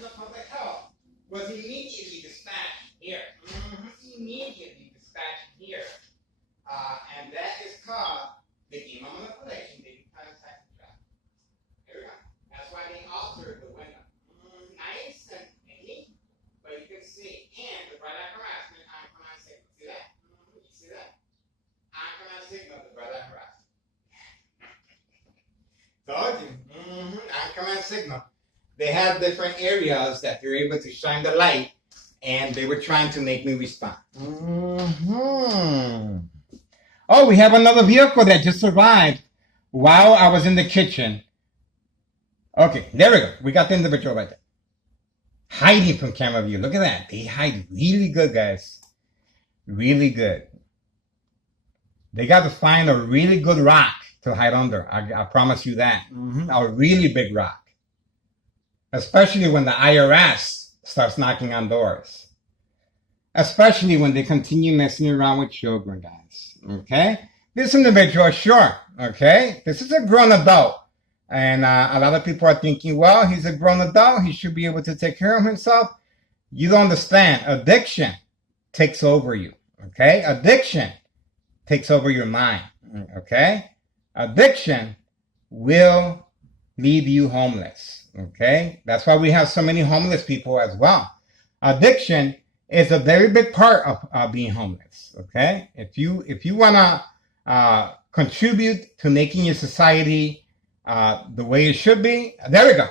The public health was immediately dispatched here. Immediately dispatched here. And that is called the demon manipulation. They become sex trafficking. Here we go. That's why they altered the window. Nice and neat, but you can see, and the brother harassment, uncommand signal. See that? You see that? Uncommand signal, the brother harassment. Told you. Uncommand signal. They have different areas that they're able to shine the light, and they were trying to make me respond. Oh, we have another vehicle that just arrived while I was in the kitchen. Okay, there we go. We got the individual right there. Hiding from camera view. Look at that. They hide really good, guys. Really good. They got to find a really good rock to hide under. I promise you that. A really big rock. Especially when the IRS starts knocking on doors. Especially when they continue messing around with children, guys. Okay? This individual, sure. Okay? This is a grown adult. And a lot of people are thinking, well, he's a grown adult. He should be able to take care of himself. You don't understand. Addiction takes over you. Okay? Addiction takes over your mind. Okay? Addiction will leave you homeless. Okay, that's why we have so many homeless people as well. Addiction is a very big part of being homeless. Okay, if you want to contribute to making your society the way it should be, there we go.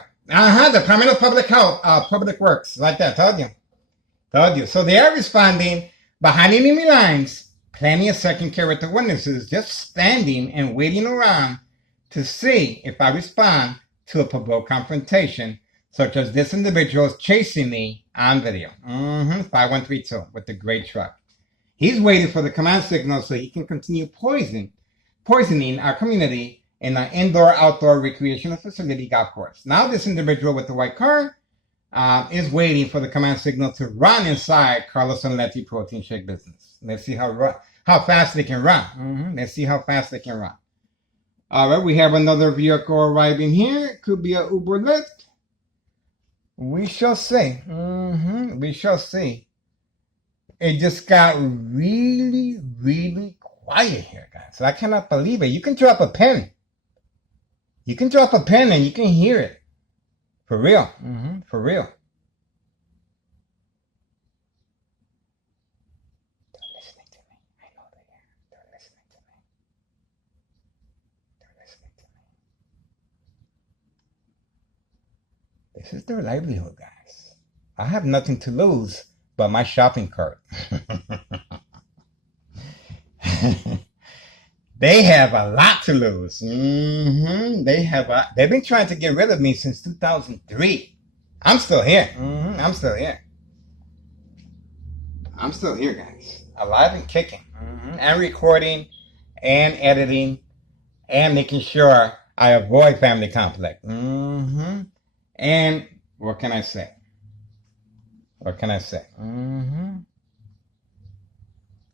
Department of Public Health, Public Works, like that. Told you. So they are responding behind enemy lines. Plenty of second character witnesses just standing and waiting around to see if I respond to a provoked confrontation, such as this individual is chasing me on video. 5132 with the gray truck. He's waiting for the command signal so he can continue poisoning our community in an indoor-outdoor recreational facility golf course. Now this individual with the white car is waiting for the command signal to run inside Carlos and Letty Protein Shake business. Let's see how fast they can run. Let's see how fast they can run. All right, we have another vehicle arriving here. Could be a Uber Lyft. We shall see. We shall see. It just got really, really quiet here, guys. So I cannot believe it. You can drop a pen. You can drop a pen and you can hear it. For real. For real. This is their livelihood, guys. I have nothing to lose but my shopping cart. They have a lot to lose. They've been trying to get rid of me since 2003. I'm still here. I'm still here. I'm still here, guys. Alive and kicking. And recording and editing and making sure I avoid family conflict. And what can I say? What can I say?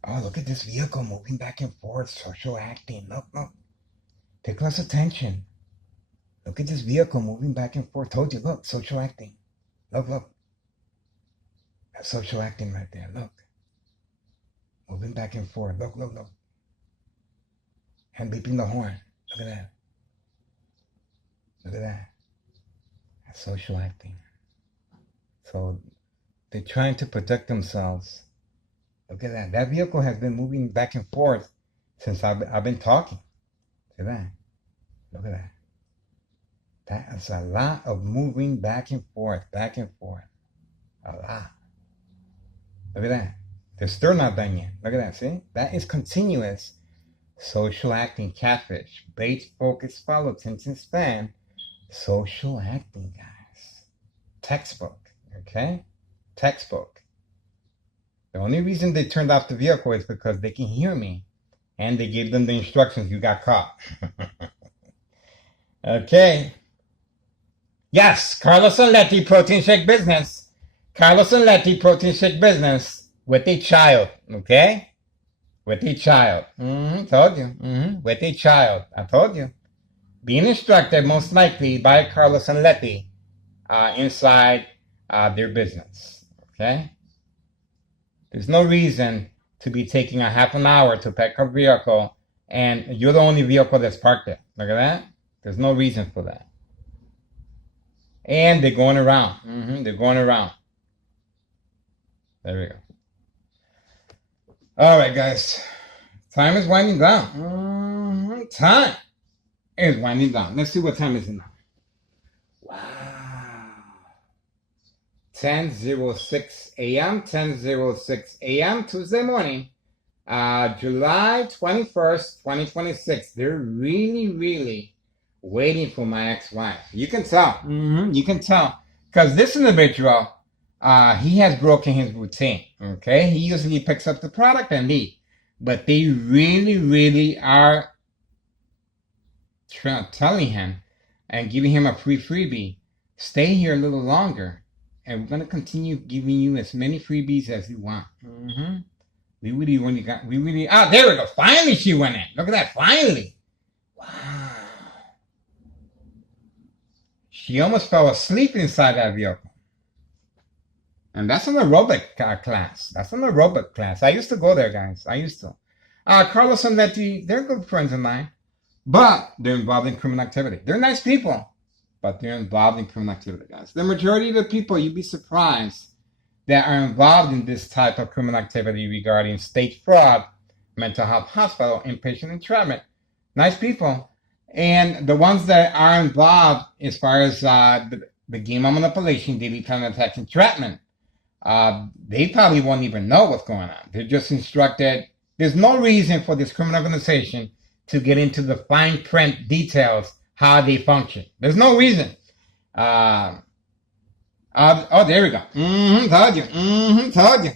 Oh, look at this vehicle moving back and forth, social acting. Look, look. Pay close attention. Look at this vehicle moving back and forth. Told you, look, social acting. Look, look. That's social acting right there. Look. Moving back and forth. Look, look, look. And beeping the horn. Look at that. Look at that. That's social acting. So they're trying to protect themselves. Look at that. That vehicle has been moving back and forth since I've been talking. Look at that. Look at that. That is a lot of moving back and forth, back and forth. A lot. Look at that. They're still not done yet. Look at that. See? That is continuous social acting, catfish, bait, focus, follow, attention span. Social acting, guys. Textbook. Okay? Textbook. The only reason they turned off the vehicle is because they can hear me. And they gave them the instructions. You got caught. Okay. Yes, Carlos and Letty protein shake business. Carlos and Letty protein shake business with a child. Okay? With a child. Told you. With a child. I told you. Being instructed most likely by Carlos and Letty inside their business. Okay? There's no reason to be taking a half an hour to pick up a vehicle and you're the only vehicle that's parked there. Look at that. There's no reason for that. And they're going around. They're going around. There we go. All right, guys. Time is winding down. Time is winding down. Let's see what time is it now. Wow. 10:06 a.m. 10:06 a.m. Tuesday morning. July 21st, 2026. They're really, really waiting for my ex-wife. You can tell. You can tell. Because this individual, he has broken his routine. Okay? He usually picks up the product and leave. But they really, really are telling him and giving him a free freebie. Stay here a little longer. And we're going to continue giving you as many freebies as you want. We really only got, there we go. Finally she went in. Look at that. Finally. Wow. She almost fell asleep inside that vehicle. And that's an aerobic class. That's an aerobic class. I used to go there, guys. I used to. Carlos and Letty, they're good friends of mine. But they're involved in criminal activity. They're nice people. But they're involved in criminal activity, guys. The majority of the people, you'd be surprised, that are involved in this type of criminal activity regarding state fraud, mental health hospital, inpatient entrapment. Nice people. And the ones that are involved as far as the game of manipulation, daily plan attacks, entrapment, they probably won't even know what's going on. They're just instructed. There's no reason for this criminal organization to get into the fine print details how they function. There's no reason. There we go. Told you. Told you.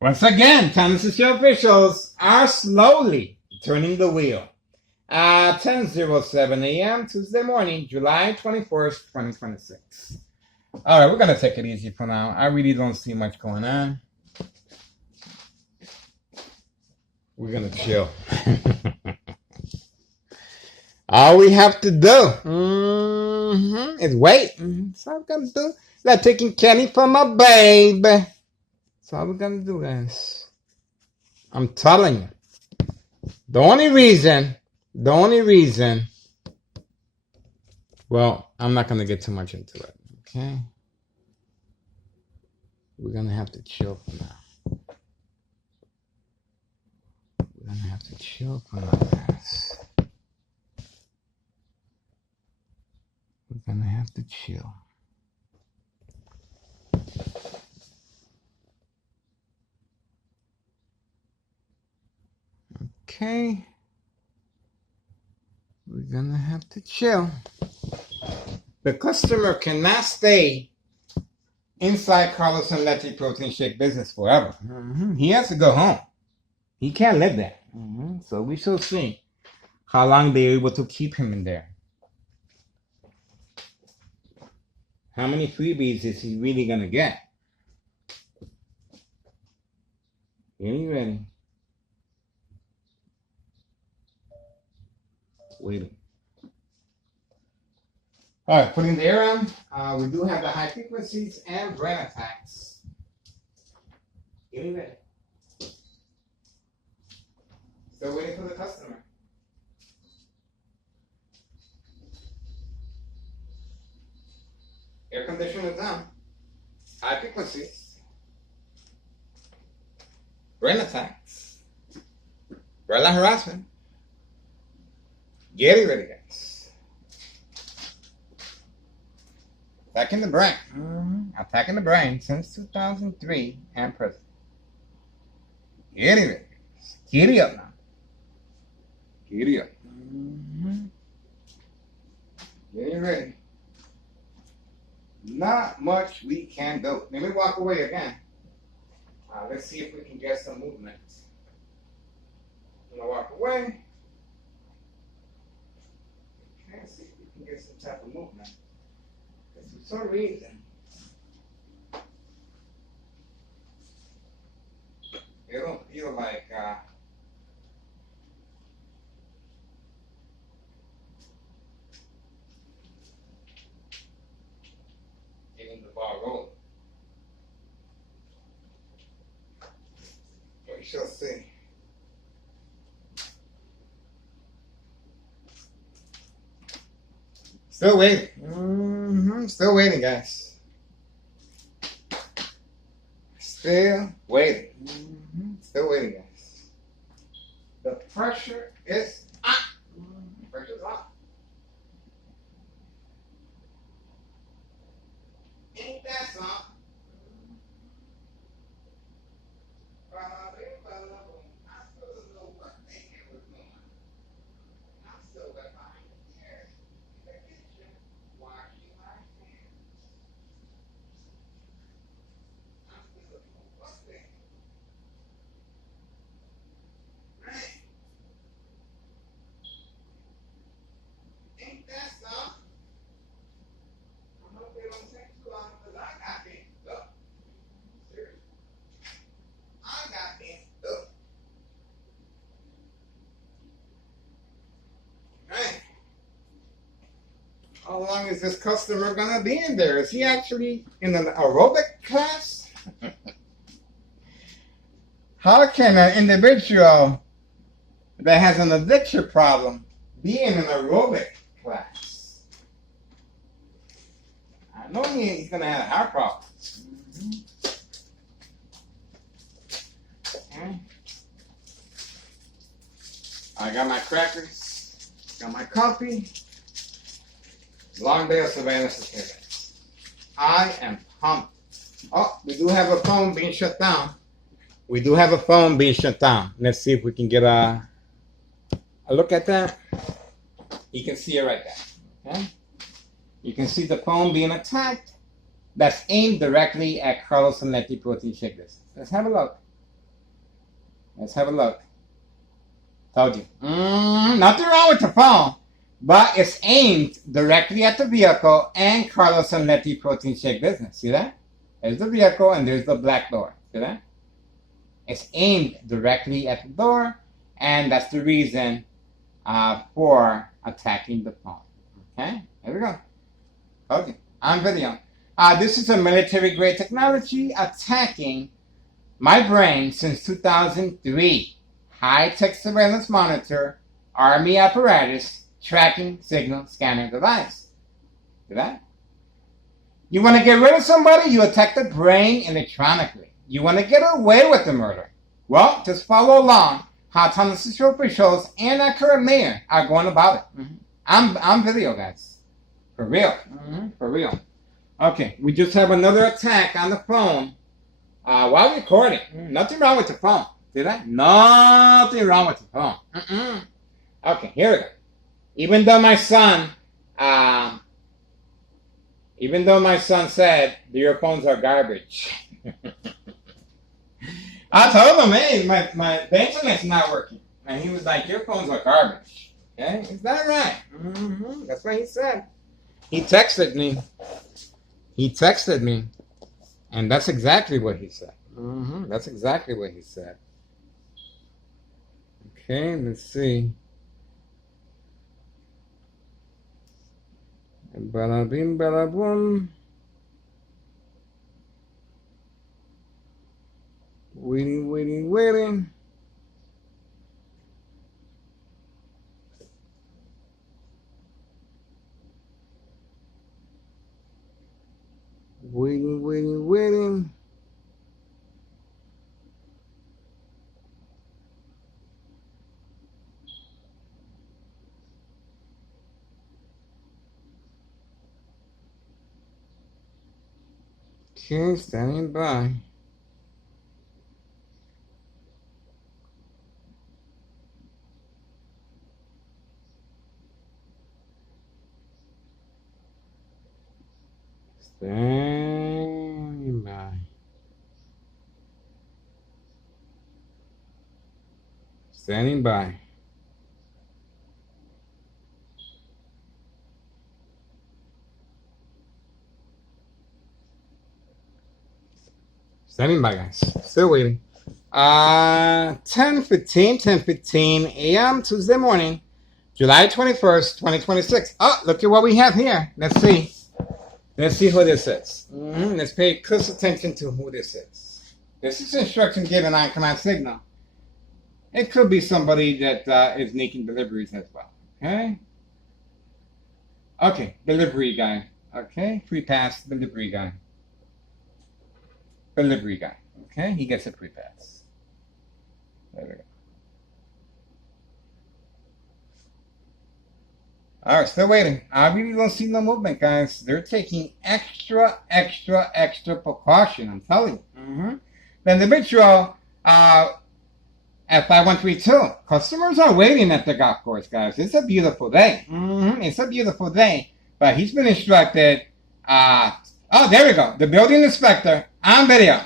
Once again, Tennessee Show officials are slowly turning the wheel. 10:07 a.m. Tuesday morning, July 21st, 2026. All right, we're going to take it easy for now. I really don't see much going on. We're going to chill. All we have to do is wait. That's all we're going to do. Like taking candy from my babe. That's all we're going to do, guys. I'm telling you. The only reason, well, I'm not going to get too much into it, okay? We're going to have to chill for now. We're going to have to chill for now, guys. We're going to have to chill. Okay. We're gonna have to chill. The customer cannot stay inside Carlos and Letty Protein Shake business forever. He has to go home. He can't live there. So we shall see how long they're able to keep him in there. How many freebies is he really gonna get? Are you ready? Waiting. All right, putting the air on. We do have the high frequencies and brain attacks. Getting ready. Still waiting for the customer. Air conditioner is on. High frequencies. Brain attacks. Verbal harassment. Getting ready, guys. Attacking the brain. Attacking the brain since 2003 and present. Getting ready. Giddy up now. Giddy up. Getting ready. Not much we can do. Let me walk away again. Let's see if we can get some movement. I'm gonna walk away. Let's see if we can get some type of movement. Because for some reason, it don't feel like getting the ball rolling. We shall see. Still waiting. Still waiting, guys. Still waiting. Still waiting, guys. The pressure is on. Pressure's on. Ain't that something? I still don't know what they was doing. I'm still behind the ears in the kitchen washing my hands. I'm still don't know what they. Right? Ain't that something? I hope they don't take too long because I got things stuff. Seriously. I got things stuff. Right. How long is this customer gonna be in there? Is he actually in an aerobic class? How can an individual that has an addiction problem be in an aerobic class? I know he's gonna have a heart problem. Okay. I got my crackers, got my coffee. Long day of surveillance is here. I am pumped. Oh, we do have a phone being shut down. We do have a phone being shut down. Let's see if we can get a look at that. You can see it right there. Okay? You can see the phone being attacked. That's aimed directly at Carlos and Letty Protein Shake business. Let's have a look. Let's have a look. Told you. Nothing wrong with the phone, but it's aimed directly at the vehicle and Carlos and Letty Protein Shake business. See that? There's the vehicle and there's the black door. See that? It's aimed directly at the door, and that's the reason for attacking the phone. Okay? Here we go. Okay. On video. This is a military-grade technology attacking my brain since 2003. High-tech surveillance monitor, army apparatus, tracking signal scanner device. See that? You want to get rid of somebody, you attack the brain electronically. You want to get away with the murder. Well, just follow along how Thomas officials and our current mayor are going about it. I'm video, guys. For real. For real. Okay, we just have another attack on the phone while recording. Nothing wrong with the phone. Did I? Nothing wrong with the phone. Okay, here we go. Even though my son said the earphones are garbage. I told him, hey, the internet's not working. And he was like, your phones are garbage. Okay, is that right? That's what he said. He texted me. And that's exactly what he said. That's exactly what he said. Okay, let's see. Bada bing, bada boom. Waiting. Waiting. Okay, standing by. Standing by. Standing by. Standing by, guys. Still waiting. 10:15 a.m. Tuesday morning, July 21st, 2026. Oh, look at what we have here. Let's see. Let's see who this is. Let's pay close attention to who this is. This is instruction given on command signal. It could be somebody that is making deliveries as well. Okay? Okay, delivery guy. Okay, free pass, delivery guy. Delivery guy. Okay, he gets a free pass. There we go. All right, still waiting. I really don't see no movement, guys. They're taking extra precaution. I'm telling you. The individual at 5132. Customers are waiting at the golf course, guys. It's a beautiful day. It's a beautiful day. But he's been instructed. Oh, there we go. The building inspector on video.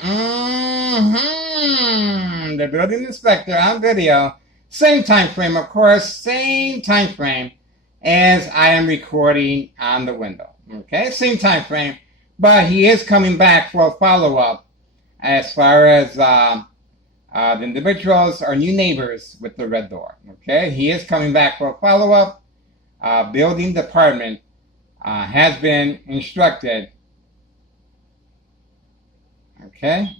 The building inspector on video. Same time frame, of course. Same time frame as I am recording on the window. Okay, same time frame. But he is coming back for a follow-up as far as the individuals are new neighbors with the red door. Okay, he is coming back for a follow-up. Building department has been instructed. Okay.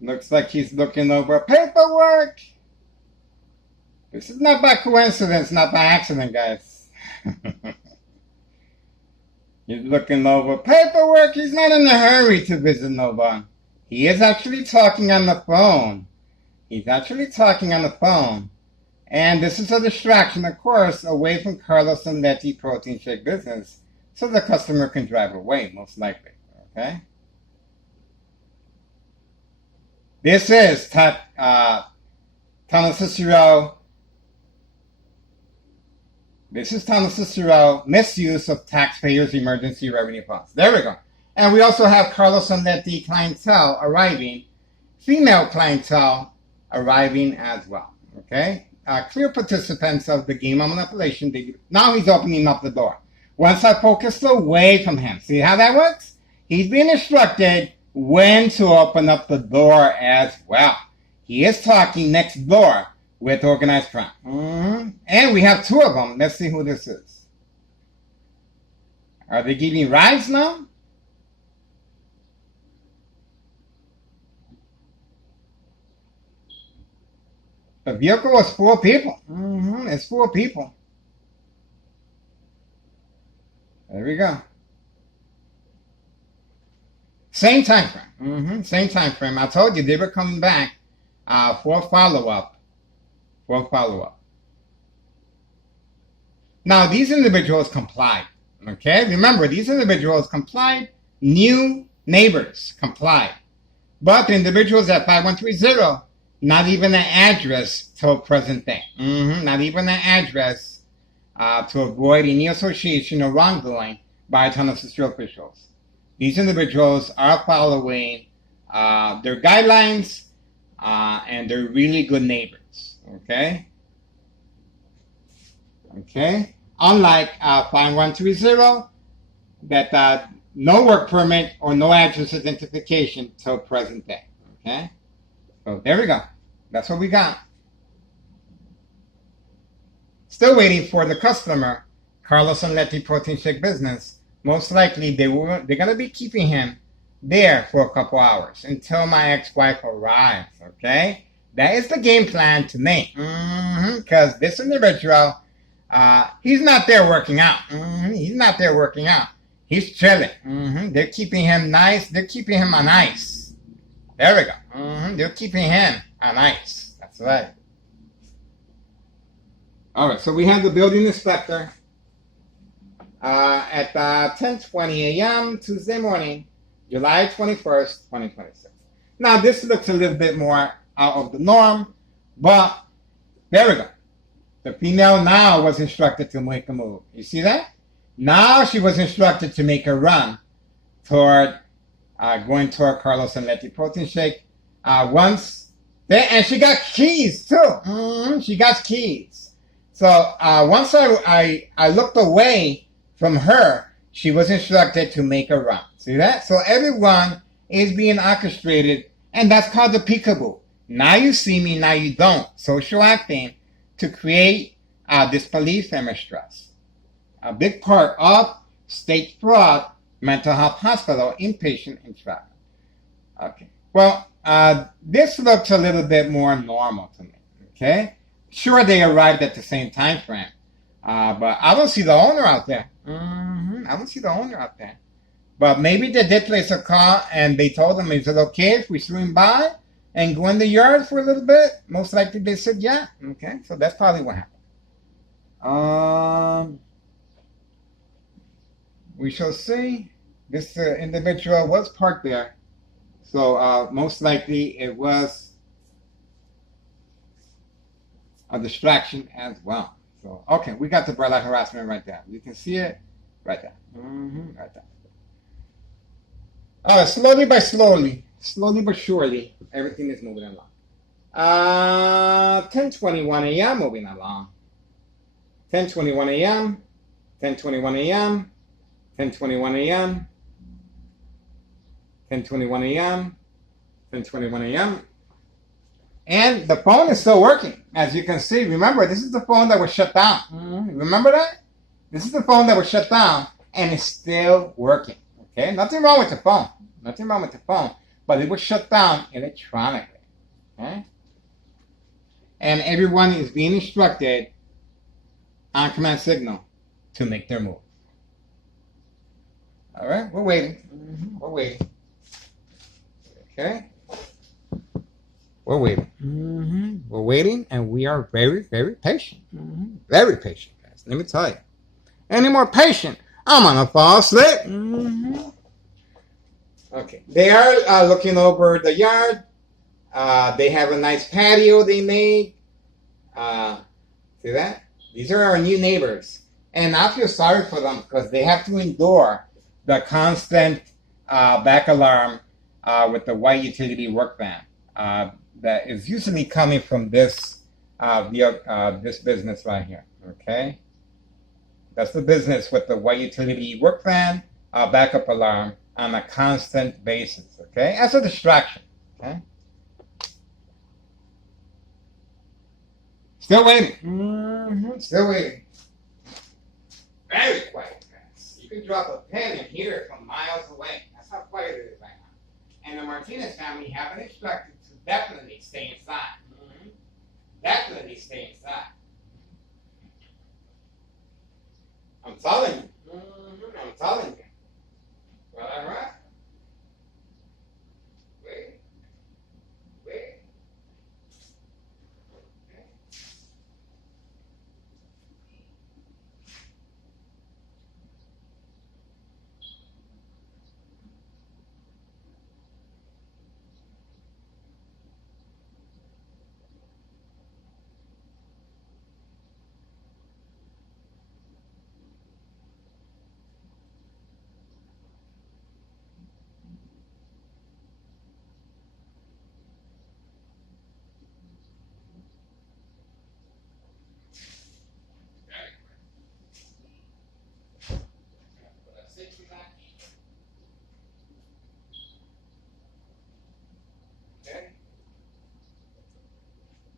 Looks like he's looking over paperwork. This is not by coincidence, not by accident, guys. He's looking over paperwork. He's not in a hurry to visit nobody. He is actually talking on the phone. And this is a distraction, of course, away from Carlos and Letty protein shake business, so the customer can drive away, most likely. Okay? This is Thomas Cicero. This is Thomas Cicero, misuse of taxpayers' emergency revenue funds. There we go. And we also have Carlos and Letty clientele arriving, female clientele arriving as well. Okay? Clear participants of the game of manipulation. Now he's opening up the door. Once I focus away from him, see how that works? He's being instructed when to open up the door as well. He is talking next door with organized crime. And we have two of them. Let's see who this is. Are they giving rides now? The vehicle was 4 people. It's 4 people. There we go. Same time frame. Same time frame. I told you they were coming back for a follow-up. For a follow-up. Now, these individuals complied. Okay? Remember, these individuals complied. New neighbors complied. But the individuals at 5130, not even an address till present day. Not even an address to avoid any association or wrongdoing by Tunnel Secure officials. These individuals are following their guidelines, and they're really good neighbors. Okay? Okay? Unlike 5130, that no work permit or no address identification till present day. Okay? So there we go. That's what we got. Still waiting for the customer, Carlos and Letty Protein Shake Business. Most likely they're going to be keeping him there for a couple hours until my ex-wife arrives. Okay? That is the game plan to me. Because this individual, he's not there working out. He's not there working out. He's chilling. They're keeping him nice. They're keeping him on ice. There we go. They're keeping him on ice. That's right. All right, so we have the building inspector at 10:20 a.m. Tuesday morning, July 21st, 2026. Now, this looks a little bit more out of the norm, but there we go. The female now was instructed to make a move. You see that? Now she was instructed to make a run toward going toward Carlos and Letty Protein Shake. And she got keys too. She got keys. So once I looked away from her, she was instructed to make a run. See that? So everyone is being orchestrated, and that's called the peekaboo. Now you see me, now you don't. Social acting to create disbelief and mistrust. A big part of state fraud, mental health hospital, inpatient entrapment. Okay. Well, this looks a little bit more normal to me. Okay. Sure, they arrived at the same time frame, but I don't see the owner out there. I don't see the owner out there. But maybe they did place a call and they told them, is it okay if we swing by and go in the yard for a little bit? Most likely they said yeah. Okay, so that's probably what happened. We shall see. This individual was parked there, so most likely it was a distraction as well. So, okay, we got the umbrella harassment right there. You can see it right there. Right there. All right, slowly but surely, everything is moving along. 10:21 a.m. moving along. 10:21 a.m. 10:21 a.m. 10:21 a.m. 10:21 a.m. 10:21 a.m. And the phone is still working, as you can see. Remember, this is the phone that was shut down. Remember that? This is the phone that was shut down, and it's still working. Okay? Nothing wrong with the phone. Nothing wrong with the phone. But it was shut down electronically. Okay? And everyone is being instructed on command signal to make their move. All right? We're waiting. We're waiting. Okay? We're waiting. We're waiting, and we are very, very patient. Very patient, guys. Let me tell you. Any more patient, I'm gonna fall asleep. Okay. They are looking over the yard. They have a nice patio they made. See that? These are our new neighbors. And I feel sorry for them because they have to endure the constant back alarm with the white utility work van. That is usually coming from this this business right here. Okay, that's the business with the white utility work van backup alarm on a constant basis. Okay, as a distraction. Okay, still waiting. Still waiting. Very quiet, guys. You can drop a pin and hear it from miles away. That's how quiet it is right now. And the Martinez family have been instructed to definitely stay inside. Definitely stay inside. I'm telling you. I'm telling you. Well, all right.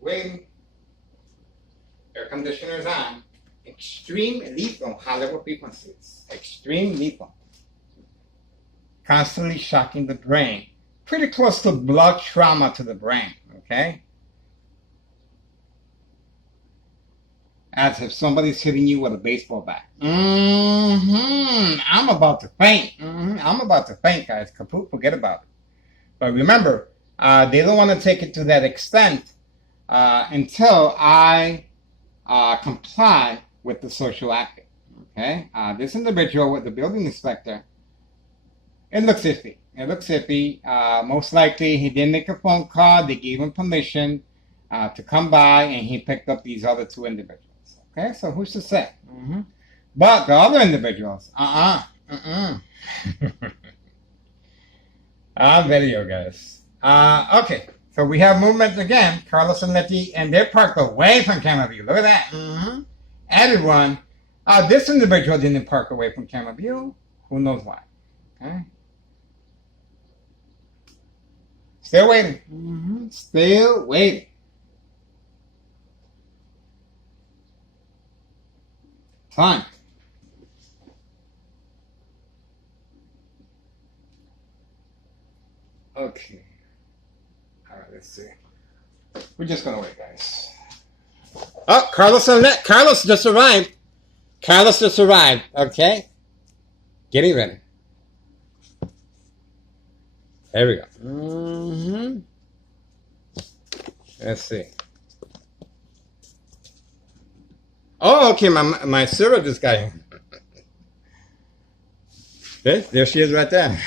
waiting, air conditioners on, extreme lethal high level frequencies, extreme lethal, constantly shocking the brain, pretty close to blood trauma to the brain, okay? As if somebody's hitting you with a baseball bat. I'm about to faint. I'm about to faint, guys. Kaput, forget about it. But remember, they don't want to take it to that extent until I comply with the social acting. Okay? This individual with the building inspector, it looks iffy. It looks iffy. Most likely, he didn't make a phone call. They gave him permission to come by, and he picked up these other two individuals. Okay, so who's to say? But the other individuals, video, guys. Okay, so we have movement again. Carlos and Letty, and they're parked away from camera view. Look at that. Everyone. This individual didn't park away from camera view. Who knows why? Okay. Still waiting. Still waiting. Time. Okay. All right, let's see. We're just gonna wait, guys. Oh, Carlos and Let. Carlos just arrived. Carlos just arrived. Okay. Getting ready. There we go. Let's see. Oh, okay. My server just got in. There she is right there.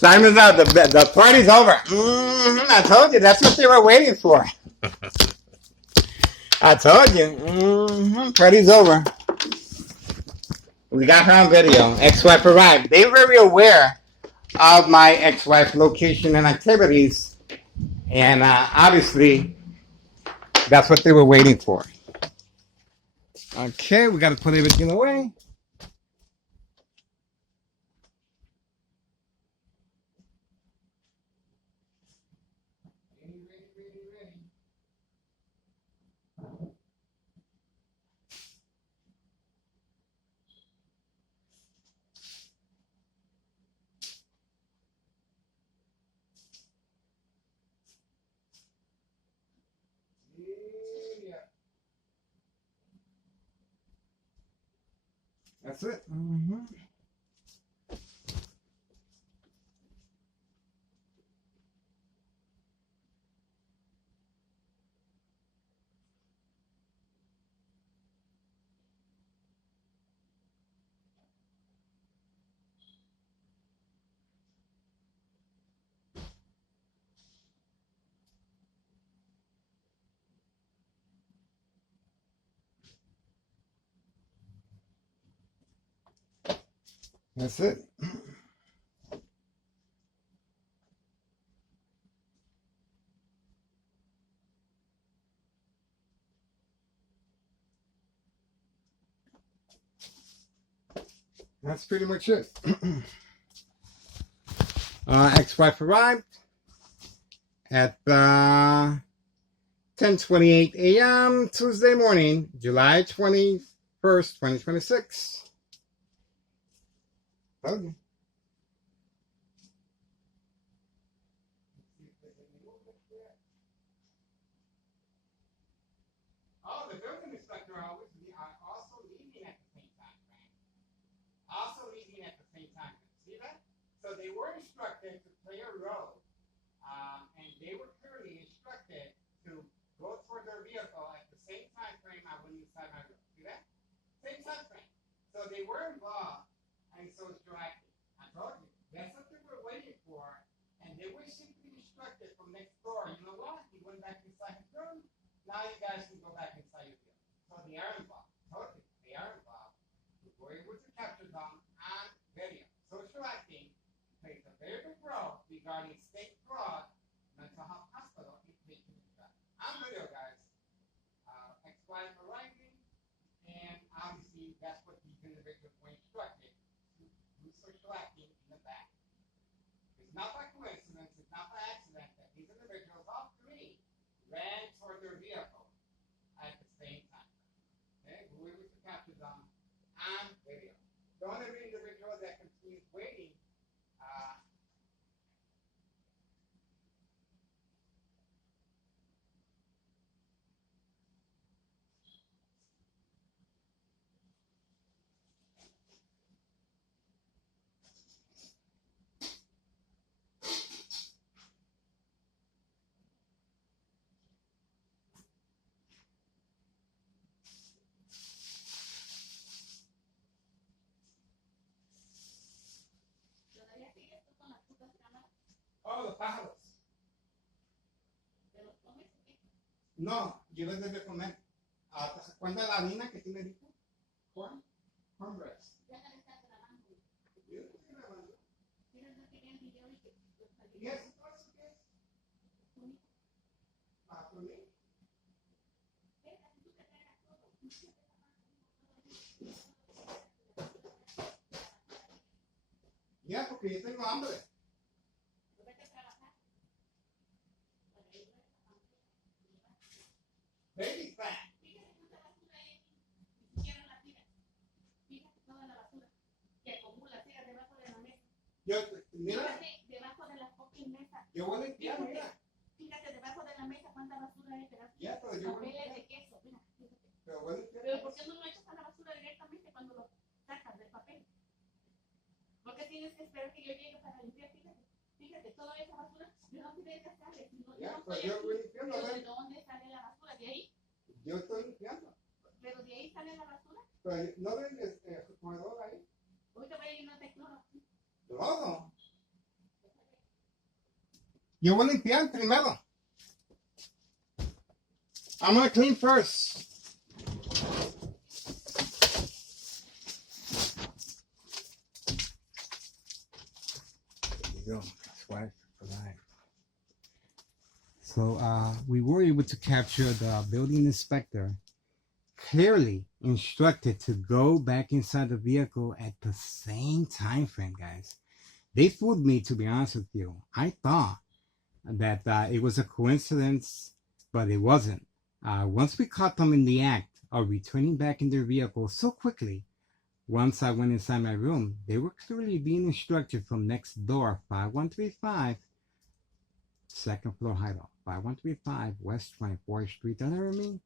Time is out. The party's over. I told you. That's what they were waiting for. I told you. Party's over. We got her on video. Ex-wife arrived. They're very aware of my ex-wife's location and activities. And obviously, that's what they were waiting for. Okay, we got to put everything away. That's it. That's it. That's pretty much it. Ex-wife arrived at 10:28 a.m. Tuesday morning, July 21st, 2026. Okay. Oh, the building inspector are also leaving at the same time, right? Also leaving at the same time. See that? So they were instructed to clear a road, and they were clearly instructed to go toward their vehicle at the same time frame I went inside my room. See that? Same time frame. So they were involved, and so it's directed. I told you. That's what they were waiting for, and they were simply instructed from next door. You know what? He went back inside his room. Now you guys can go back inside your vehicle. So they are involved. I told you. They are involved. We were able to capture them on video. Social acting plays a very big role regarding state fraud, mental health hospital, and patient impact. On video, guys. Ex-wife arriving, and obviously that's what these individuals were instructed to do social acting in the back. It's not by coincidence, it's not by accident that these individuals, all three, ran toward their vehicle at the same time. Okay, we were able to capture them on video. The only individual that continues waiting, oh, los pájaros. No, yo les debo comer. ¿Te acuerdas de la harina que tú me dijiste? Corn? Cornbread. ¿Y eso qué es? ¿Por mí? Ya, porque yo tengo hambre. Baby fat. Yo, mira. Debajo de las pocas mesas. Yo voy a limpiar, mira. Fíjate, debajo de la mesa cuánta basura hay. Ya, pero yo voy a Papeles limpiar. de queso, mira. Pero voy a limpiar. Pero ¿por qué no lo echas a la basura directamente cuando lo sacas del papel? ¿Por qué tienes que esperar que yo llegue para limpiar? Fíjate, toda esa basura, ¿de dónde sale? Ya, pero yo voy limpiando. ¿De dónde sale la basura? ¿De ahí? Yo estoy limpiando. ¿Pero de ahí sale la basura? Pero no ven el comedor ahí. Ahorita voy a ir a una cloro. Todo. Yo voy a limpiar primero. I'm gonna clean first. There you go. That's why for life. So we were able to capture the building inspector clearly instructed to go back inside the vehicle at the same time frame, guys. They fooled me, to be honest with you. I thought that it was a coincidence, but it wasn't. Once we caught them in the act of returning back in their vehicle so quickly, once I went inside my room, they were clearly being instructed from next door, 5135, second floor hideout, 5135 West 24th Street, Laramie,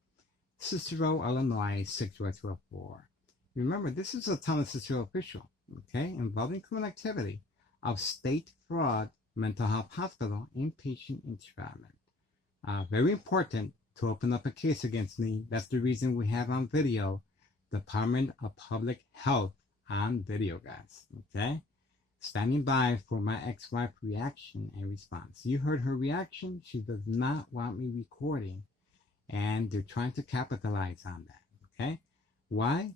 Cicero, Illinois, 60204. Remember, this is a town of Cicero official, okay, involving criminal activity of state fraud, mental health hospital, inpatient entrapment. Very important to open up a case against me. That's the reason we have on video Department of Public Health on video, guys. Okay? Standing by for my ex-wife reaction and response. You heard her reaction. She does not want me recording, and they're trying to capitalize on that. Okay? Why?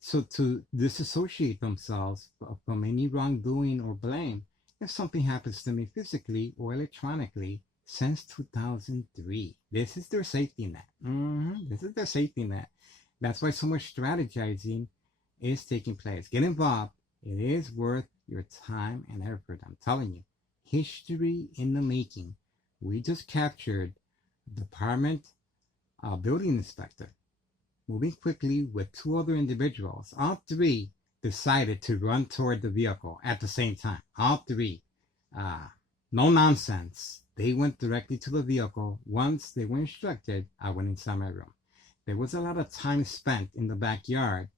So to disassociate themselves from any wrongdoing or blame if something happens to me physically or electronically since 2003. This is their safety net. This is their safety net. That's why so much strategizing is taking place. Get involved. It is worth your time and effort. I'm telling you. History in the making. We just captured Department Building Inspector moving quickly with two other individuals. All three decided to run toward the vehicle at the same time. All three. No nonsense. They went directly to the vehicle. Once they were instructed, I went inside my room. There was a lot of time spent in the backyard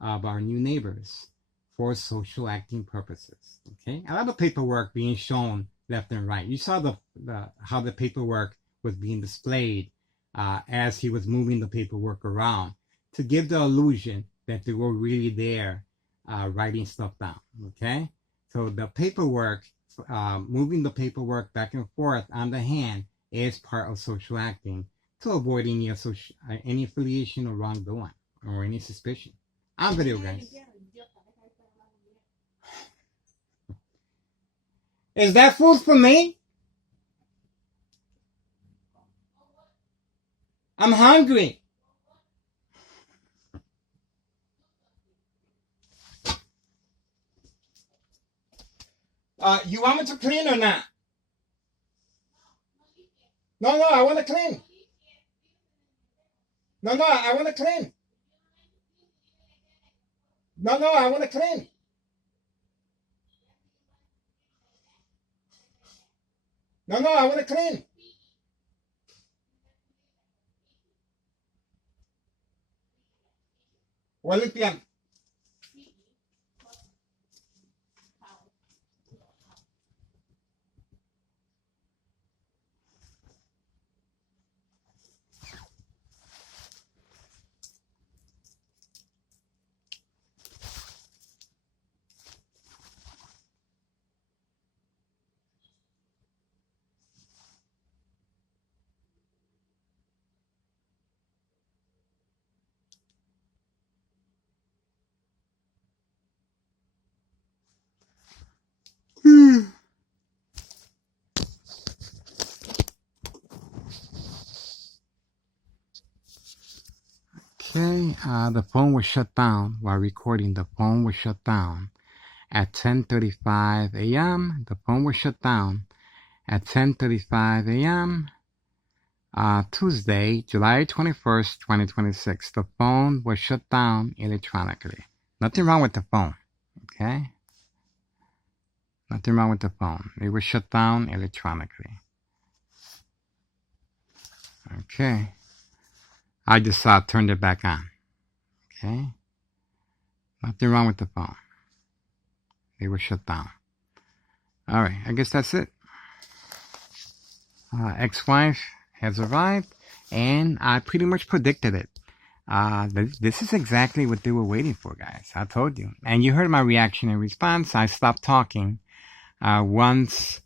of our new neighbors for social acting purposes. Okay, a lot of paperwork being shown left and right. You saw how the paperwork was being displayed as he was moving the paperwork around to give the illusion that they were really there writing stuff down. Okay, so the paperwork, moving the paperwork back and forth on the hand is part of social acting to avoid any affiliation or wrongdoing or any suspicion. On video, guys. Is that food for me? I'm hungry. You want me to clean or not? No, I want to clean. No, I want to clean. No, I want to clean. No, I want to clean. Voy a limpiar. Okay, the phone was shut down while recording. The phone was shut down at 10:35 a.m. The phone was shut down at 10:35 a.m. Tuesday, July 21st, 2026. The phone was shut down electronically. Nothing wrong with the phone, okay? Nothing wrong with the phone. It was shut down electronically. Okay. I just turned it back on. Okay. Nothing wrong with the phone. They were shut down. All right. I guess that's it. Ex-wife has arrived, and I pretty much predicted it. This is exactly what they were waiting for, guys. I told you. And you heard my reaction and response. I stopped talking once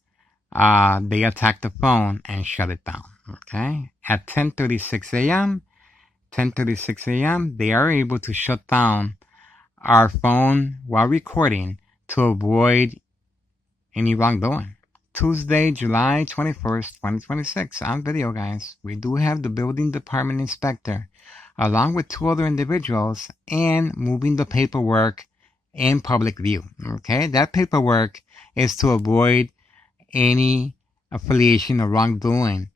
they attacked the phone and shut it down. Okay. At 10:36 a.m., 10:36 a.m., they are able to shut down our phone while recording to avoid any wrongdoing. Tuesday, July 21st, 2026. On video, guys. We do have the building department inspector along with two other individuals and moving the paperwork in public view. Okay, that paperwork is to avoid any affiliation or wrongdoing.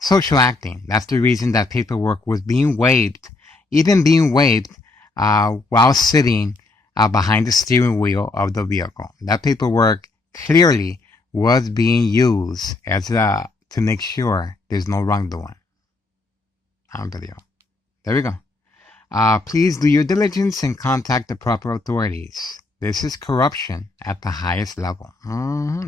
Social acting. That's the reason that paperwork was being waived, even being waived while sitting behind the steering wheel of the vehicle. That paperwork clearly was being used as to make sure there's no wrongdoing on video. There we go. Please do your diligence and contact the proper authorities. This is corruption at the highest level.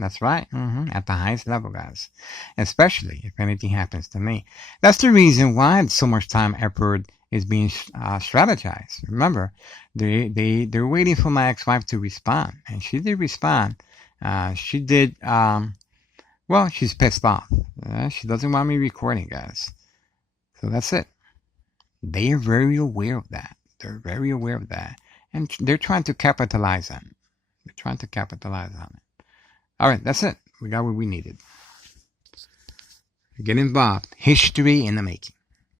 That's right. At the highest level, guys. Especially if anything happens to me. That's the reason why so much time, effort is being strategized. Remember, they're waiting for my ex-wife to respond. And she did respond. She did, well, she's pissed off. She doesn't want me recording, guys. So that's it. They are very aware of that. They're very aware of that. And they're trying to capitalize on it. They're trying to capitalize on it. All right, that's it. We got what we needed. Get involved. History in the making.